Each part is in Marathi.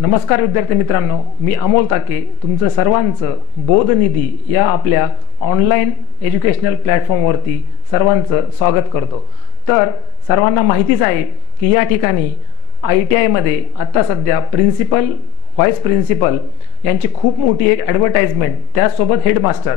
नमस्कार विद्यार्थी मित्रांनो, मी अमोल ताके तुमचं सर्वांचं बोधनिधी या आपल्या ऑनलाईन एज्युकेशनल प्लॅटफॉर्मवरती सर्वांचं स्वागत करतो। तर सर्वांना माहितीच आहे की या ठिकाणी ITI मध्ये आता सध्या प्रिन्सिपल, व्हाईस प्रिन्सिपल यांची खूप मोठी एक ॲडव्हर्टाइजमेंट, त्याचसोबत हेडमास्टर,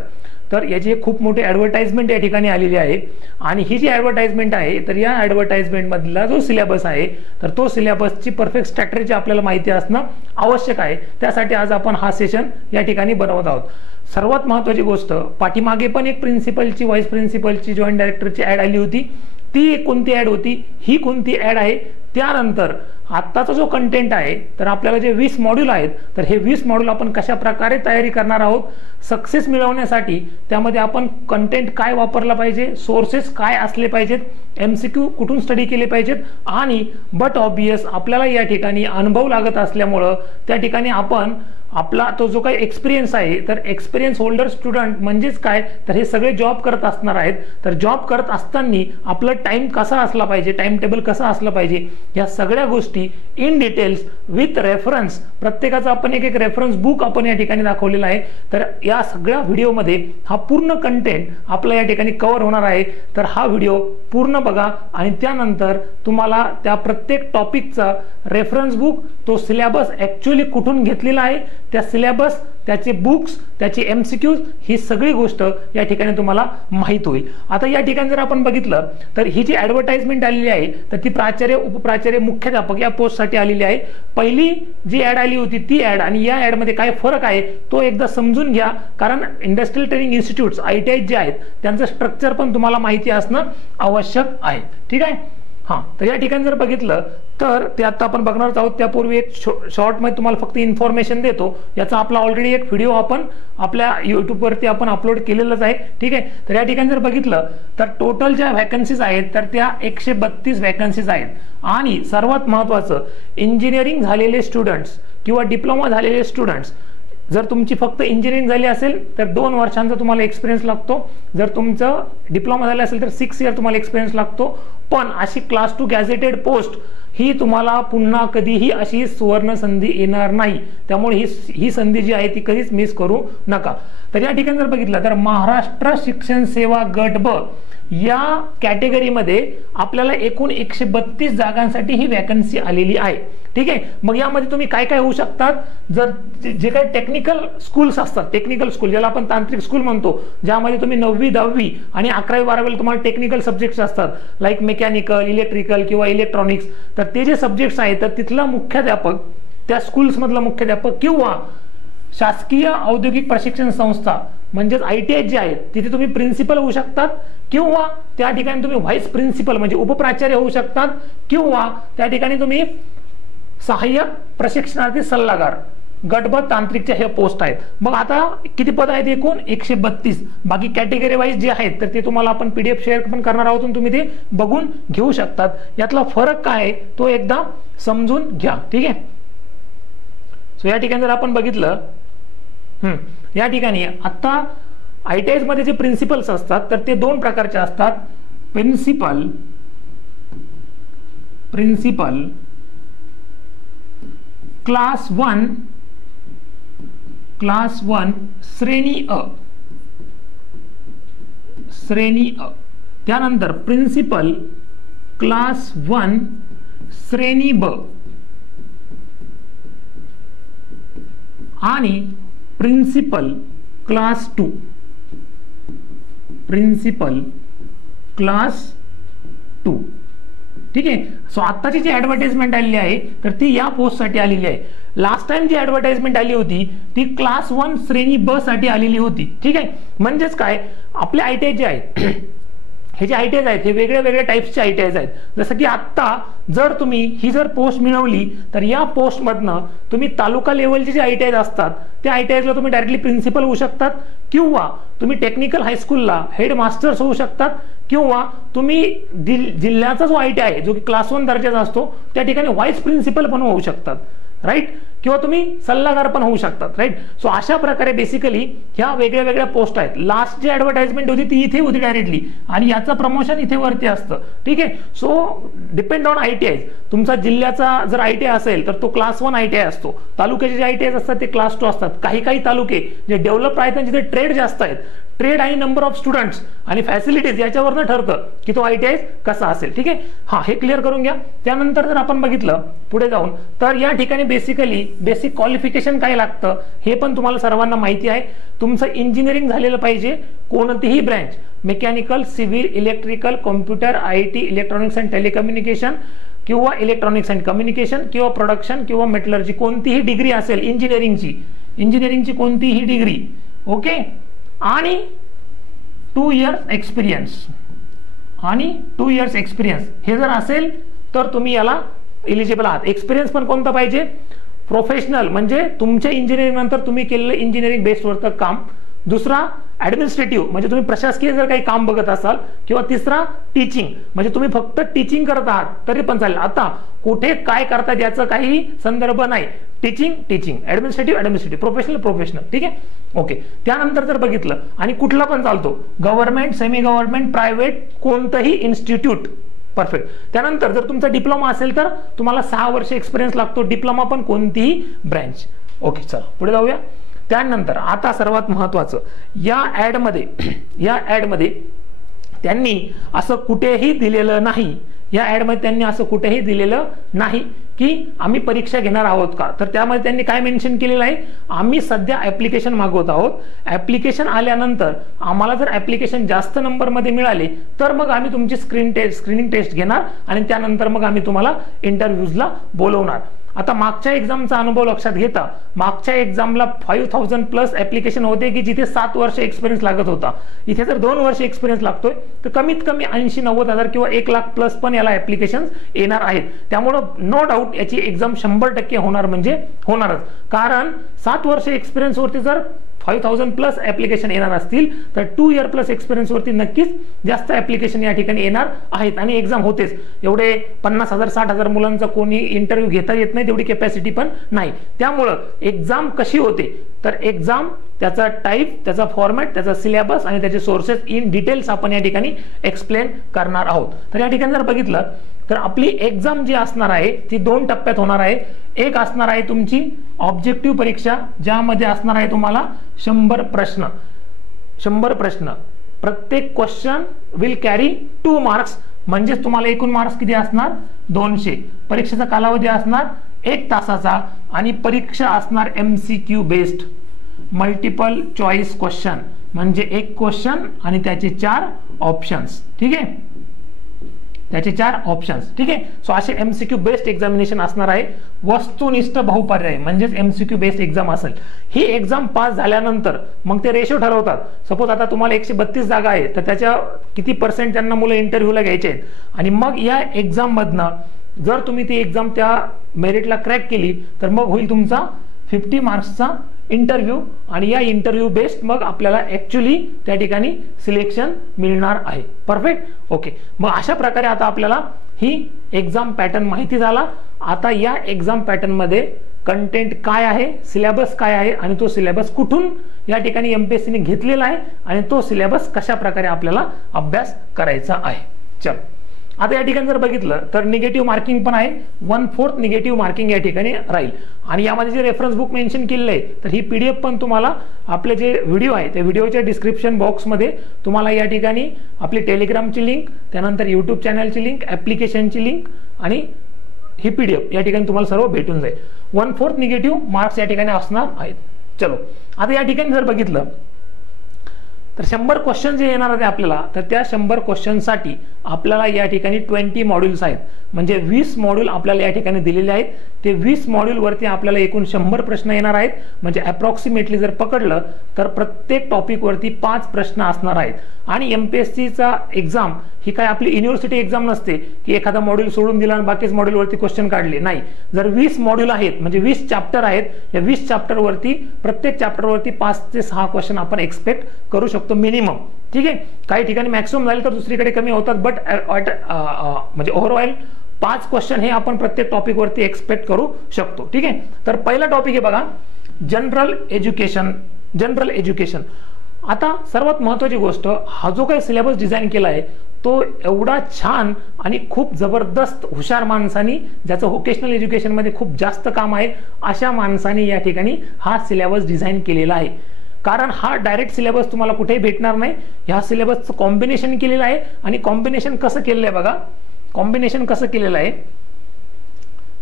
तर याची खूप मोठी ॲडव्हर्टाइजमेंट या ठिकाणी आलेली आहे। आणि ही जी ॲडव्हर्टाइजमेंट आहे, तर या ॲडव्हर्टाइजमेंटमधला जो सिलेबस आहे, तर तो सिलेबसची परफेक्ट स्ट्रॅटेजी आपल्याला माहिती असणं आवश्यक आहे। त्यासाठी आज आपण हा सेशन या ठिकाणी बनवत आहोत। सर्वात महत्त्वाची गोष्ट, पाठीमागे पण एक प्रिन्सिपलची, व्हाईस प्रिन्सिपलची, जॉईंट डायरेक्टरची ॲड आली होती। ती कोणती ॲड होती, ही कोणती ॲड आहे, त्यानंतर आत्ताचा जो कंटेंट आहे, तर आपल्याला जे 20 मॉड्यूल आहेत, तर हे 20 मॉड्यूल आपण कशा प्रकारे तयारी करणार आहोत, सक्सेस मिळवण्यासाठी त्यामध्ये आपण कंटेंट काय वापरला पाहिजे, सोर्सेस काय असले पाहिजेत, MCQ कुठून स्टडी केले पाहिजेत, आणि बट ऑब्वियस आपल्याला या ठिकाणी अनुभव लागत असल्यामुळं त्या ठिकाणी आपण आपला तो जो काही एक्सपिरियन्स आहे, तर एक्सपिरियन्स होल्डर स्टुडंट म्हणजेच काय, तर हे सगळे जॉब करत असणार आहेत। तर जॉब करत असताना आपलं टाइम कसा असला पाहिजे, टाइम टेबल कसं असलं पाहिजे, या सगळ्या गोष्टी इन डिटेल्स विथ रेफरन्स, प्रत्येकाचा आपण एक रेफरन्स बुक आपण या ठिकाणी दाखवलेला आहे। तर या सगळ्या व्हिडिओमध्ये हा पूर्ण कंटेंट आपला या ठिकाणी कव्हर होणार आहे। तर हा व्हिडिओ पूर्ण बघा आणि त्यानंतर तुम्हाला त्या प्रत्येक टॉपिकचा रेफरन्स बुक, तो सिलेबस ॲक्च्युअली कुठून घेतलेला आहे, त्या सिलेबस, त्याचे बुक्स, त्याचे MCQs, ही सगळी गोष्ट या ठिकाणी तुम्हाला माहीत होईल। आता या ठिकाणी जर आपण बघितलं, तर ही जी ॲडव्हर्टाइजमेंट आलेली आहे, तर ती प्राचार्य, उपप्राचार्य, मुख्याध्यापक या पोस्टसाठी आलेली आहे। पहिली जी ॲड आली होती ती ॲड आणि या ॲडमध्ये काय फरक आहे तो एकदा समजून घ्या, कारण इंडस्ट्रियल ट्रेनिंग इन्स्टिट्यूट्स ITI जे आहेत त्यांचं स्ट्रक्चर पण तुम्हाला माहिती असणं आवश्यक आहे। ठीक आहे। हां, तर या ठिकाणी जर बघितलं तर ते आता आपण बघणार आहोत। त्यापूर्वी एक शॉर्टमध्ये तुम्हाला फक्त इन्फॉर्मेशन देतो। याचा आपला ऑलरेडी एक व्हिडिओ आपण आपल्या यूट्यूबवरती आपण अपलोड केलेलाच आहे। ठीक आहे। तर या ठिकाणी जर बघितलं तर टोटल ज्या व्हॅकन्सीज आहेत, तर त्या 132 व्हॅकन्सीज आहेत। आणि सर्वात महत्त्वाचं, इंजिनिअरिंग झालेले स्टुडंट्स किंवा डिप्लोमा झालेले स्टुडंट्स, जर तुमची फक्त इंजिनिअरिंग झाली असेल तर 2 वर्षांचा तुम्हाला एक्सपिरियन्स लागतो। जर तुमचं डिप्लोमा झालं असेल तर 6 इयर तुम्हाला एक्सपिरियन्स लागतो। पण अशी क्लास 2 गॅझेटेड पोस्ट ही तुम्हाला पुन्हा कधीही अशी सुवर्ण संधी येणार नाही। त्यामुळे ही संधी जी आहे ती कधीच मिस करू नका। तर या ठिकाणी जर बघितलं तर महाराष्ट्र शिक्षण सेवा गट ब या कॅटेगरीमध्ये आपल्याला एकूण 132 जागांसाठी ही वॅकन्सी आलेली आहे। ठीक आहे। मग यामध्ये तुम्ही काय काय होऊ शकतात, जर जे काही टेक्निकल स्कूल्स असतात, टेक्निकल स्कूल ज्याला आपण तांत्रिक स्कूल म्हणतो, ज्यामध्ये तुम्ही 9वी 10वी आणि 11वी 12वी तुम्हाला टेक्निकल सब्जेक्ट्स असतात, लाईक मेकॅनिकल, इलेक्ट्रिकल किंवा इलेक्ट्रॉनिक्स, तर ते जे सब्जेक्ट्स आहेत, तर तिथला मुख्याध्यापक, त्या स्कूल्समधला मुख्याध्यापक किंवा शासकीय औद्योगिक प्रशिक्षण संस्था म्हणजेच ITI जे आहेत, तिथे तुम्ही प्रिन्सिपल होऊ शकतात, किंवा त्या ठिकाणी तुम्ही व्हाईस प्रिन्सिपल म्हणजे उपप्राचार्य होऊ शकतात, किंवा त्या ठिकाणी तुम्ही सहाय्यक प्रशिक्षणार्थी सल्लागार, गटब तांत्रिकच्या हे पोस्ट आहेत। मग आता किती पद आहेत एकूण? 132। बाकी कॅटेगरी वाईज जे आहेत तर ते तुम्हाला आपण PDF शेअर पण करणार आहोत, तुम्ही ते बघून घेऊ शकतात। यातला फरक काय आहे तो एकदा समजून घ्या। ठीक आहे। सो या ठिकाणी जर आपण बघितलं, या ठिकाणी आता ITIs मध्ये जे प्रिन्सिपल्स असतात तर ते 2 प्रकारचे असतात। प्रिन्सिपल क्लास 1 श्रेणी अ, त्यानंतर प्रिन्सिपल क्लास 1 श्रेणी ब, आणि प्रिन्सिपल क्लास 2, ठीक आहे। सो आत्ताची जी ॲडव्हर्टाइजमेंट आलेली आहे तर ती या पोस्टसाठी आलेली आहे। लास्ट टाइम जी ॲडव्हर्टाइजमेंट आली होती ती क्लास 1 श्रेणी ब साठी आलेली होती। ठीक आहे। म्हणजेच काय, आपले ITI जे आहेत, हे जे ITIs आहेत हे वेगळ्या वेगळ्या टाईप्सचे ITIs आहेत। जसं की आत्ता जर तुम्ही ही जर पोस्ट मिळवली तर या पोस्टमधनं तुम्ही तालुका लेवलचे जे ITIs असतात त्या ITIsला तुम्ही डायरेक्टली प्रिन्सिपल होऊ शकतात, किंवा तुम्ही टेक्निकल हायस्कूलला हेड मास्टर्स होऊ शकतात, किंवा तुम्ही जिल्ह्याचा जो ITI आहे जो की क्लास 1 दर्जाचा असतो त्या ठिकाणी व्हाईस प्रिन्सिपल पण होऊ शकतात। राईट, किंवा तुम्ही सल्लागार पण होऊ शकतात, राईट. सो अशा प्रकारे बेसिकली ह्या वेगळ्या वेगळ्या पोस्ट आहेत. लास्ट जी ऍडव्हर्टाइजमेंट होती ती इथे होती डायरेक्टली, आणि याचं प्रमोशन इथे वरती असतं, ठीक आहे. So depend on ITI. तुमचा जिल्ह्याचा जर ITI असेल तर तो क्लास 1 ITI असतो. तालुक्याचे जे ITI असतात ते क्लास 2 असतात. काही तालुके जे डेव्हलप आहेत जिथे ट्रेड जास्त आहेत, ट्रेड आणि नंबर ऑफ स्टुडंट्स आणि फॅसिलिटीज याच्यावरनं ठरतं की तो ITI कसा असेल, ठीक आहे. हा, हे क्लिअर करून घ्या. त्यानंतर जर आपण बघितलं पुढे जाऊन तर या ठिकाणी बेसिकली बेसिक क्वालिफिकेशन काय लागतं हे पण तुम्हाला सर्वांना माहिती आहे. तुमचं इंजिनिअरिंग झालेलं पाहिजे, कोणतीही branch, mechanical, civil, electrical, computer, IT, electronics and telecommunication किंवा इलेक्ट्रॉनिक्स अँड कम्युनिकेशन किंवा प्रोडक्शन किंवा मेटलर्जी, कोणतीही डिग्री असेल इंजिनिअरिंगची कोणतीही डिग्री, ओके. आणि 2 इयर्स एक्सपिरियन्स हे जर असेल तर तुम्ही याला एलिजिबल आहात. एक्सपिरियन्स पण कोणता पाहिजे? प्रोफेशनल, म्हणजे तुमच्या इंजिनिअरिंग नंतर तुम्ही केलेलं इंजिनिअरिंग बेसवरचं काम. दुसरा ऍडमिनिस्ट्रेटिव्ह, म्हणजे तुम्ही प्रशासकीय जर काही काम बघत असाल. किंवा तिसरा टीचिंग, म्हणजे तुम्ही फक्त टीचिंग करत आहात तरी पण चालेल. आता कुठे काय करतात याचा काही संदर्भ नाही. टीचिंग, ऍडमिनिस्ट्रेटिव्ह, प्रोफेशनल, ठीक आहे, ओके. त्यानंतर जर बघितलं आणि कुठला पण चालतो, गव्हर्नमेंट, सेमी गव्हर्नमेंट, प्रायव्हेट, कोणतंही इन्स्टिट्यूट, परफेक्ट. त्यानंतर जर तुमचा डिप्लोमा असेल तर तुम्हाला 6 वर्ष एक्सपिरियन्स लागतो. डिप्लोमा पण कोणतीही ब्रँच, ओके. चला पुढे जाऊया. त्यानंतर आता सर्वात महत्वाचं, या ऍडमध्ये त्यांनी असं कुठेही दिलेलं नाही की आम्ही परीक्षा घेणार आहोत का. तर त्यामध्ये त्यांनी काय मेन्शन केलेलं आहे, आम्ही सध्या ऍप्लिकेशन मागवत आहोत. ऍप्लिकेशन आल्यानंतर आम्हाला जर ऍप्लिकेशन जास्त नंबरमध्ये मिळाले तर मग आम्ही तुमची स्क्रीनिंग टेस्ट घेणार आणि त्यानंतर मग आम्ही तुम्हाला इंटरव्ह्यूजला बोलवणार. आता मागच्या एक्झामचा अनुभव लक्षात घेता, मागच्या एक्झामला 5000+ ऍप्लिकेशन होते की जिथे 7 वर्ष एक्सपिरियन्स लागत होता. इथे जर 2 वर्ष एक्सपिरियन्स लागतोय तर कमीत कमी 80-90 हजार किंवा 1,00,000+ पण याला ऍप्लिकेशन येणार आहेत. त्यामुळं नो डाऊट याची एक्झाम 100% होणार, म्हणजे होणारच. कारण 7 वर्ष एक्सपिरियन्स वरती जर 5000+ ऍप्लिकेशन येणार असतील तर 2 इयर+ एक्सपिरियन्स वरती नक्कीच जास्त ऍप्लिकेशन या ठिकाणी येणार आहेत आणि एक्झाम होतेच. एवढे 50,000 60,000 मुलांचा कोणी इंटरव्ह्यू घेता येत नाही, तेवढी कॅपॅसिटी पण नाही. त्यामुळं एक्झाम कशी होते तर एक्झाम, त्याचा टाईप, त्याचा फॉर्मॅट, त्याचा सिलेबस आणि त्याचे सोर्सेस इन डिटेल्स आपण या ठिकाणी एक्सप्लेन करणार आहोत. तर या ठिकाणी जर बघितलं तर आपली एक्झाम जी असणार आहे ती 2 टप्प्यात होणार आहे. एक असणार आहे तुमची ऑब्जेक्टिव्ह परीक्षा, ज्यामध्ये असणार आहे तुम्हाला 100 प्रश्न. प्रत्येक क्वेश्चन विल कॅरी 2 मार्क्स, म्हणजे तुम्हाला एकूण मार्क्स किती असणार 200. परीक्षेचा कालावधी असणार 1 तासाचा आणि परीक्षा असणार MCQ based, multiple choice question, म्हणजे एक क्वेश्चन आणि त्याचे 4 ऑप्शन्स, ठीक आहे, त्याचे 4 ऑप्शन्स, ठीक आहे. सो असे MCQ बेस्ड एक्झामिनेशन असणार आहे. वस्तुनिष्ठ बहुपर्याय म्हणजेच MCQ बेस्ड एक्झाम असेल. ही एक्झाम पास झाल्यानंतर मग ते रेशो ठरवतात. सपोज आता तुम्हाला 132 जागा आहे तर त्याच्या किती % त्यांना मुलं इंटरव्ह्यूला घ्यायचे आहेत आणि मग या एक्झाम मधनं जर तुम्ही ती एक्झाम त्या मेरिटला क्रॅक केली तर मग होईल तुमचा 50 मार्क्सचा इंटरव्ह्यू आणि या इंटरव्ह्यू बेस्ड मग आपल्याला ऍक्च्युअली त्या ठिकाणी सिलेक्शन मिळणार आहे. Perfect, okay. मग अशा प्रकारे आता आपल्याला ही एक्झाम पॅटर्न माहिती झाला. आता या एक्झाम पॅटर्न मध्ये कंटेंट काय आहे, सिलेबस काय आहे आणि तो सिलेबस कुठून या ठिकाणी MPSC ने घेतलेला आहे आणि तो सिलेबस कशा प्रकारे आपल्याला अभ्यास करायचा आहे. चल आता या ठिकाणी जर बघितलं तर निगेटिव्ह मार्किंग पण आहे. 1/4 निगेटिव्ह मार्किंग या ठिकाणी राहील आणि यामध्ये जे रेफरन्स बुक मेन्शन केलेलं आहे तर ही PDF पण तुम्हाला आपले जे व्हिडिओ आहे त्या व्हिडिओच्या डिस्क्रिप्शन बॉक्समध्ये तुम्हाला या ठिकाणी आपली टेलिग्रामची लिंक, त्यानंतर YouTube चॅनलची लिंक, ऍप्लिकेशनची लिंक आणि ही PDF या ठिकाणी तुम्हाला सर्व भेटून जाईल. 1/4 निगेटिव्ह मार्क्स या ठिकाणी असणार आहेत. चलो आता या ठिकाणी जर बघितलं तर 100 क्वेश्चन जे येणार आहेत आपल्याला, तर त्या 100 क्वेश्चनसाठी आपल्याला या ठिकाणी 20 मॉड्यूल्स आहेत, म्हणजे 20 मॉड्यूल आपल्याला या ठिकाणी दिलेले आहेत. ते 20 मॉड्यूलवरती आपल्याला एकूण 100 प्रश्न येणार आहेत. म्हणजे अप्रॉक्सिमेटली जर पकडलं तर प्रत्येक टॉपिकवरती 5 प्रश्न असणार आहेत. आणि MPSCचा एक्झाम ही काय आपली युनिव्हर्सिटी एक्झाम नसते की एखादा मॉड्यूल सोडून दिला आणि बाकीच मॉड्यूलवरती क्वेश्चन काढले. नाही, जर 20 मॉड्यूल आहेत म्हणजे 20 चॅप्टर आहेत, या 20 चॅप्टरवरती प्रत्येक चॅप्टरवरती 5 ते 6 क्वेश्चन आपण एक्सपेक्ट करू शकतो मिनिमम. ठीक आहे, काही ठिकाणी मॅक्सिमम झाले तर दुसरीकडे कमी होतात, बट म्हणजे 5 क्वेश्चन हे आपण प्रत्येक टॉपिक वरती एक्सपेक्ट करू शकतो. ठीक आहे, तर पहिला टॉपिक आहे बघा जनरल एज्युकेशन. आता सर्वात महत्त्वाची गोष्ट, हा जो काही सिलेबस डिझाईन केला आहे तो एवढा छान आणि खूप जबरदस्त हुशार माणसांनी, ज्याचं व्होकेशनल एज्युकेशनमध्ये खूप जास्त काम आहे, अशा माणसांनी या ठिकाणी हा सिलेबस डिझाईन केलेला आहे. कारण हा डायरेक्ट सिलेबस तुम्हाला कुठेही भेटणार नाही. ह्या सिलेबसचं कॉम्बिनेशन केलेलं आहे. आणि कॉम्बिनेशन कसं केलेलं आहे बघा, कॉम्बिनेशन कसं केलेलं आहे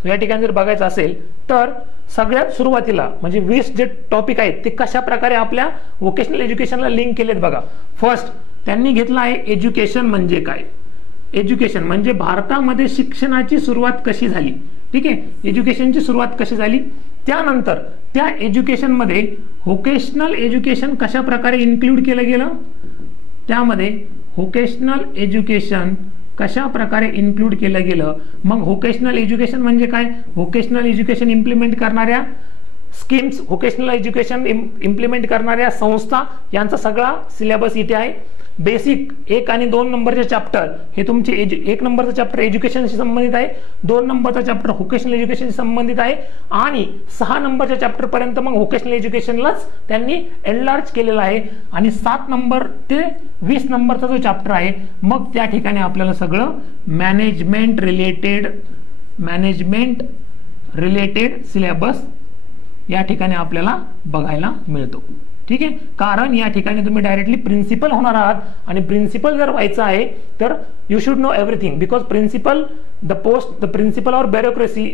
या ठिकाणी जर बघायचं असेल तर सगळ्यात सुरुवातीला म्हणजे 20 जे टॉपिक आहेत ते कशा प्रकारे आपल्या व्होकेशनल एज्युकेशनला लिंक केलेत बघा. फर्स्ट त्यांनी घेतलं आहे एज्युकेशन म्हणजे काय. एज्युकेशन म्हणजे भारतामध्ये शिक्षणाची सुरुवात कशी झाली. ठीक आहे, एज्युकेशनची सुरुवात कशी झाली. त्यानंतर त्या एज्युकेशनमध्ये व्होकेशनल एज्युकेशन कशा प्रकारे इन्क्लूड केलं गेलं, त्यामध्ये व्होकेशनल एज्युकेशन कशा प्रकारे इन्क्लूड केलं गेलं. मग व्होकेशनल एज्युकेशन म्हणजे काय, व्होकेशनल एज्युकेशन इम्प्लिमेंट करणाऱ्या स्कीम्स, व्होकेशनल एज्युकेशन इम्प्लिमेंट करणाऱ्या संस्था, यांचा सगळा सिलेबस इथे आहे. बेसिक 1 आणि 2 नंबरचे चॅप्टर हे तुमचे 1 नंबरचा चॅप्टर एज्युकेशनशी संबंधित आहे, 2 नंबरचा चॅप्टर व्होकेशनल एज्युकेशनशी संबंधित आहे आणि 6 नंबरच्या चॅप्टर पर्यंत मग व्होकेशनल एज्युकेशनलाच त्यांनी एनलार्ज केलेला आहे. आणि 7 नंबर ते 20 नंबरचा जो चॅप्टर आहे मग त्या ठिकाणी आपल्याला सगळं मॅनेजमेंट रिलेटेड सिलेबस या ठिकाणी आपल्याला बघायला मिळतो. ठीक आहे, कारण या ठिकाणी तुम्ही डायरेक्टली प्रिन्सिपल होणार आहात आणि प्रिन्सिपल जर व्हायचं आहे तर you should know everything, because principal the principal or bureaucracy,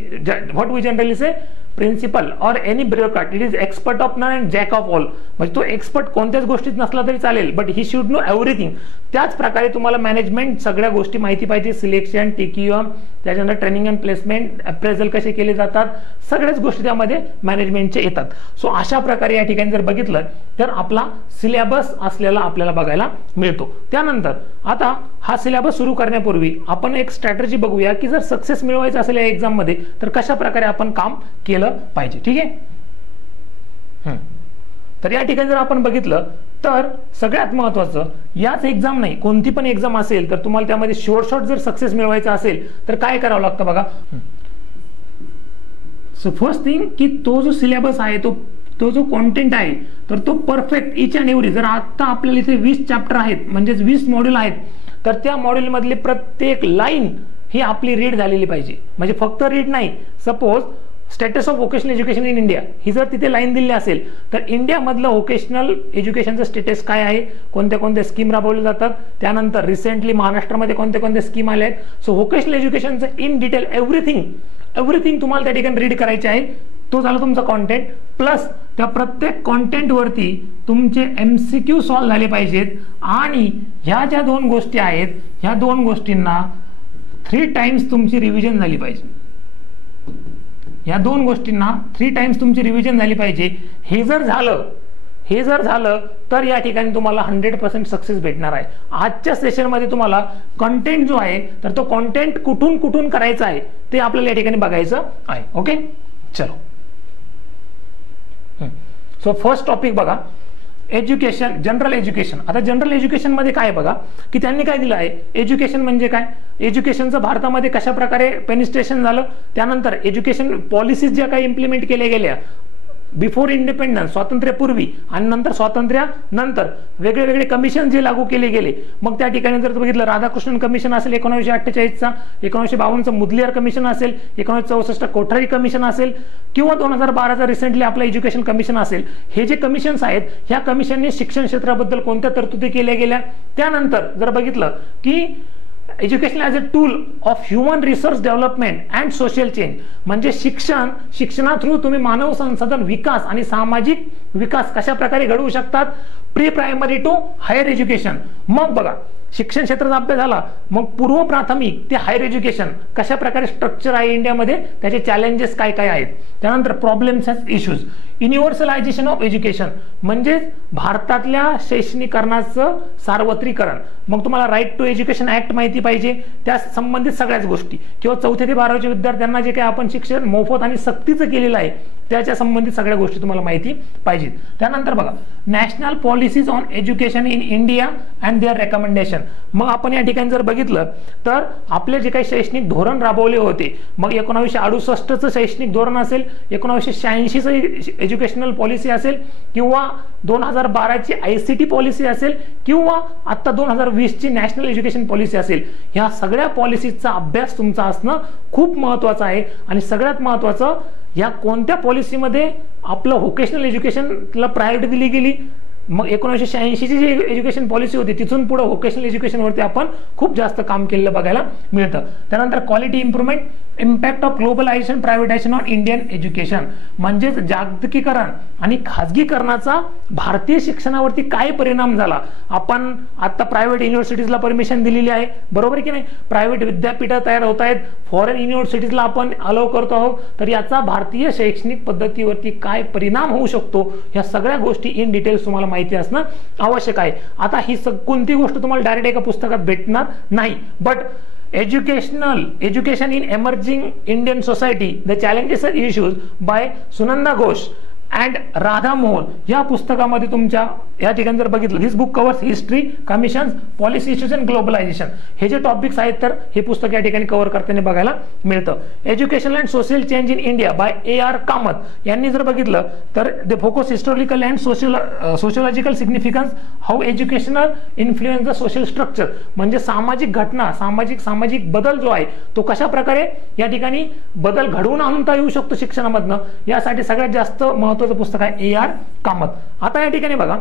what we generally say principal or any bureaucrat, it is expert of none and jack of all. म्हणजे तो एक्सपर्ट कोणत्याच गोष्टीत नसला तरी चालेल, but he should know everything. त्याच प्रकारे तुम्हाला मॅनेजमेंट सगळ्या गोष्टी माहिती पाहिजे, सिलेक्शन, टीक्यूएम, त्याच्यानंतर ट्रेनिंग अँड प्लेसमेंट, अप्रेझल कसे केले जातात, सगळ्याच गोष्टी त्यामध्ये मॅनेजमेंटचे येतात. सो अशा प्रकारे या ठिकाणी जर बघितलं तर आपला सिलेबस असलेला आपल्याला बघायला मिळतो. त्यानंतर आता हा सिलेबस सुरू करण्यापूर्वी आपण एक स्ट्रॅटेजी बघूया की जर सक्सेस मिळवायचं असेल या एक्झाम मध्ये तर कशा प्रकारे आपण काम केलं पाहिजे. ठीक आहे, तर या ठिकाणी जर आपण बघितलं तर सगळ्यात महत्त्वाचं, याच एक्झाम नाही कोणती पण एक्झाम असेल तर तुम्हाला त्यामध्ये शॉर्ट जर सक्सेस मिळवायचा असेल तर काय करावं लागतं बघा. सो फर्स्ट थिंग की तो जो सिलेबस आहे तो जो कॉन्टेंट आहे तर तो परफेक्ट इच अँड एव्हरी. जर आता आपल्याला इथे 20 चॅप्टर आहेत म्हणजेच 20 मॉड्यूल आहेत तर त्या मॉड्यूल मधले प्रत्येक लाईन ही आपली रीड झालेली पाहिजे. म्हणजे फक्त रीड नाही, suppose status of vocational education in India ही जर तिथे लाईन दिली असेल तर इंडियामधलं व्होकेशनल एज्युकेशनचं स्टेटस काय आहे, कोणत्या कोणत्या स्कीम राबवल्या जातात, त्यानंतर रिसेंटली महाराष्ट्रामध्ये कोणत्या कोणत्या स्कीम आल्या आहेत. सो व्होकेशनल एज्युकेशनचं इन डिटेल एव्हरीथिंग तुम्हाला त्या ठिकाणी रीड करायचे आहे. तो झाला तुमचा कॉन्टेंट. प्लस त्या प्रत्येक कॉन्टेंट वरती तुमचे MCQ सॉल्व्ह झाले पाहिजेत आणि ह्या ज्या 2 गोष्टी आहेत ह्या 2 गोष्टींना 3 टाइम्स तुमची रिव्हिजन झाली पाहिजे. या 2 गोष्टींना 3 टाइम्स तुमची रिव्हिजन झाली पाहिजे. हे जर झालं तर या ठिकाणी तुम्हाला 100% सक्सेस भेटणार आहे. आजच्या सेशनमध्ये तुम्हाला कंटेंट जो आहे तर तो कंटेंट कुठून करायचा आहे ते आपल्याला या ठिकाणी बघायचं आहे. ओके, चलो. सो फर्स्ट टॉपिक बघा एज्युकेशन, जनरल एज्युकेशन. आता जनरल एज्युकेशन मध्ये काय बघा की त्यांनी काय दिलं आहे, एज्युकेशन म्हणजे काय, एज्युकेशनचं भारतामध्ये कशा प्रकारे पेनिस्ट्रेशन झालं, त्यानंतर एज्युकेशन पॉलिसीज ज्या काही इम्प्लिमेंट केल्या गेल्या बिफोर इंडिपेंडन्स, स्वातंत्र्यापूर्वी आणि नंतर स्वातंत्र्यानंतर वेगळे कमिशन जे लागू केले गेले. मग त्या ठिकाणी जर बघितलं राधाकृष्णन कमिशन असेल 1948चा, 1952चं मुदलियार कमिशन असेल, 1964 कोठारी कमिशन असेल किंवा 2012चा रिसेंटली आपलं एज्युकेशन कमिशन असेल. हे जे कमिशन्स आहेत ह्या कमिशनने शिक्षण क्षेत्राबद्दल कोणत्या तरतुदी केल्या गेल्या. त्यानंतर जर बघितलं की education as a tool of human resource development and social change, म्हणजे शिक्षणा थ्रू तुम्ही मानव संसाधन विकास आणि सामाजिक विकास कशा प्रकारे घडवू शकतात, pre primary to higher education. मग बघा शिक्षण क्षेत्राचा अभ्यास झाला, मग पूर्व प्राथमिक ते हायर एज्युकेशन कशा प्रकारे स्ट्रक्चर आहे इंडियामध्ये, त्याचे चॅलेंजेस काय काय आहेत. त्यानंतर problems and issues, universalization of education म्हणजे भारतातल्या शैक्षणिकरणाचं सार्वत्रिकरण. मग तुम्हाला राईट टू एज्युकेशन ऍक्ट माहिती पाहिजे, त्या संबंधित सगळ्याच गोष्टी, किंवा 4थे ते 12वीच्या विद्यार्थ्यांना जे काही आपण शिक्षण मोफत आणि सक्तीचं केलेलं आहे त्याच्या संबंधित सगळ्या गोष्टी तुम्हाला माहिती पाहिजेत. त्यानंतर बघा national policies on education in India and their recommendation. मग आपण या ठिकाणी जर बघितलं तर आपले जे काही शैक्षणिक धोरण राबवले होते, मग 1968चं शैक्षणिक धोरण असेल, 1986चं एज्युकेशनल पॉलिसी असेल, किंवा 2012ची ICT पॉलिसी असेल, किंवा आता 2020ची नॅशनल एज्युकेशन पॉलिसी असेल, ह्या सगळ्या पॉलिसीचा अभ्यास तुमचा असणं खूप महत्त्वाचं आहे. आणि सगळ्यात महत्त्वाचं, या कोणत्या पॉलिसीमध्ये आपलं व्होकेशनल एज्युकेशनला प्रायोरिटी दिली गेली. मग 1986ची जी एज्युकेशन पॉलिसी होती तिथून पुढे व्होकेशनल एज्युकेशनवरती आपण खूप जास्त काम केलेलं बघायला मिळतं. त्यानंतर quality improvement, impact of globalisation privatisation on Indian education, म्हणजेच जागतिकीकरण आणि खाजगीकरणाचा भारतीय शिक्षणावरती काय परिणाम झाला. आपण आता प्रायव्हेट युनिव्हर्सिटीजला परमिशन दिलेली आहे, बरोबर की नाही. प्रायव्हेट विद्यापीठं तयार होत आहेत, फॉरेन युनिव्हर्सिटीजला आपण अलाव करतो आहोत. तर याचा भारतीय शैक्षणिक पद्धतीवरती काय परिणाम होऊ शकतो, या सगळ्या गोष्टी इन डिटेल्स तुम्हाला माहिती असणं आवश्यक आहे. आता ही कोणती गोष्ट तुम्हाला डायरेक्ट एका पुस्तकात भेटणार नाही, but education in emerging Indian society the challenges and issues by Sunanda Ghosh and Radha Mohan या पुस्तकामध्ये तुमच्या या ठिकाणी जर बघितलं, this book covers history, commissions, policy issues and globalization, हे जे टॉपिक्स आहेत तर हे पुस्तक या ठिकाणी कव्हर करताना बघायला मिळतं. Education and social change in India bye AR Kamat यांनी जर बघितलं तर the focus historical and sociological significance how educational influence the social structure, म्हणजे सामाजिक घटना, सामाजिक बदल जो आहे तो कशा प्रकारे या ठिकाणी बदल घडवून आणता येऊ शकतो शिक्षणामधनं, यासाठी सगळ्यात जास्त महत्त्वाचं पुस्तक आहे AR कामत. आता या ठिकाणी बघा,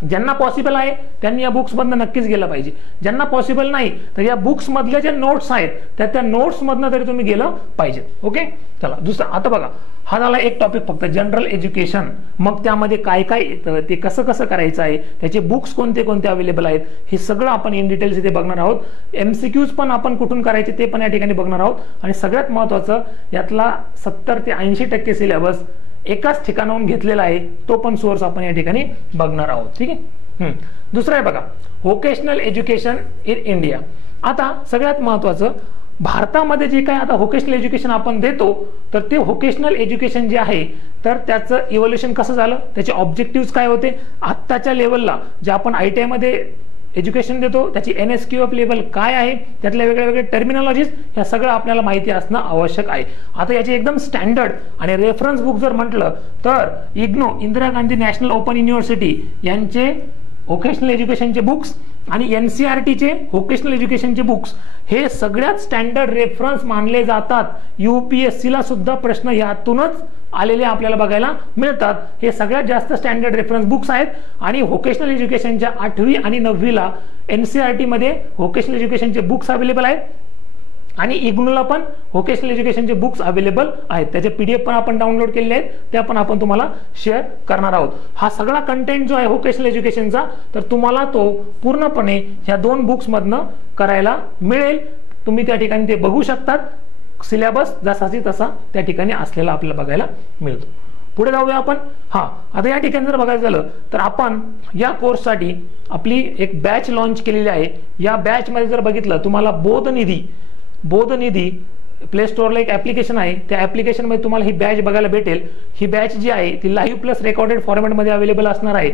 ज्यांना पॉसिबल आहे त्यांनी या बुक्स मधनं नक्कीच गेलं पाहिजे. ज्यांना पॉसिबल नाही तर या बुक्स मधल्या ज्या नोट्स आहेत त्या नोट्स मधनं तरी तुम्ही गेलं पाहिजे. ओके, चला दुसरा. आता बघा, हा झाला एक टॉपिक फक्त जनरल एज्युकेशन. मग त्यामध्ये काय काय येतं, ते कसं कसं करायचं आहे, त्याचे बुक्स कोणते कोणते अवेलेबल आहेत, हे सगळं आपण इन डिटेल्स इथे बघणार आहोत. MCQs पण आपण कुठून करायचे ते पण या ठिकाणी बघणार आहोत. आणि सगळ्यात महत्त्वाचं, यातला 70 ते 80% सिलेबस एकाच ठिकाणाहून घेतलेला आहे, तो पण सोर्स आपण या ठिकाणी बघणार आहोत. ठीक आहे. दुसरं आहे बघा, व्होकेशनल एज्युकेशन इन इंडिया. आता सगळ्यात महत्त्वाचं, भारतामध्ये जे काय आता व्होकेशनल एज्युकेशन आपण देतो, तर ते व्होकेशनल एज्युकेशन जे आहे तर त्याचं इव्होल्युशन कसं झालं, त्याचे ऑब्जेक्टिव्ह काय होते, आत्ताच्या लेवलला जे आपण ITI मध्ये एज्युकेशन देतो त्याची NSQF लेवल काय आहे, त्यातल्या वेगळ्या टर्मिनॉलॉजीज, ह्या सगळं आपल्याला माहिती असणं आवश्यक आहे. आता याचे एकदम स्टँडर्ड आणि रेफरन्स बुक जर म्हटलं तर IGNOU, Indira Gandhi national open university यांचे व्होकेशनल एज्युकेशनचे बुक्स आणि NCERTचे व्होकेशनल एज्युकेशनचे बुक्स हे सगळ्यात स्टँडर्ड रेफरन्स मानले जातात. UPSCला सुद्धा प्रश्न यातूनच आलेले आपल्याला बघायला मिळतात. हे सगळ्यात जास्त स्टँडर्ड रेफरन्स बुक्स आहेत. आणि व्होकेशनल एज्युकेशनच्या 8वी आणि 9वीला NCERT मध्ये व्होकेशनल एज्युकेशनचे बुक्स अवेलेबल आहेत आणि IGNOUला पण व्होकेशनल एज्युकेशनचे बुक्स अवेलेबल आहेत. त्याचे PDF पण आपण डाउनलोड केलेले आहेत, त्या पण आपण तुम्हाला शेअर करणार आहोत. हा सगळा कंटेंट जो आहे व्होकेशनल एज्युकेशनचा, तर तुम्हाला तो पूर्णपणे ह्या 2 बुक्स मधनं करायला मिळेल. तुम्ही त्या ठिकाणी ते बघू शकतात. सिलेबस जसाची तसा त्या ठिकाणी असलेला आपल्याला बघायला मिळतो. पुढे जाऊया आपण. आता या ठिकाणी जर बघायचं झालं तर आपण या कोर्ससाठी आपली एक बॅच लॉन्च केलेली आहे. या बॅच मध्ये जर बघितलं, तुम्हाला बोधनिधी प्ले स्टोअरला एक ऍप्लिकेशन आहे, त्या ऍप्लिकेशन मध्ये तुम्हाला ही बॅच बघायला भेटेल. ही बॅच जी आहे ती लाईव्ह प्लस रेकॉर्डेड फॉर्मॅटमध्ये अवेलेबल असणार आहे.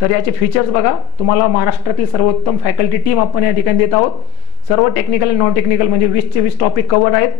तर याचे फीचर्स बघा, तुम्हाला महाराष्ट्रातील सर्वोत्तम फॅकल्टी टीम आपण या ठिकाणी देत आहोत. सर्व टेक्निकल आणि नॉन टेक्निकल म्हणजे 20 चे 20 टॉपिक कव्हर्ड आहेत.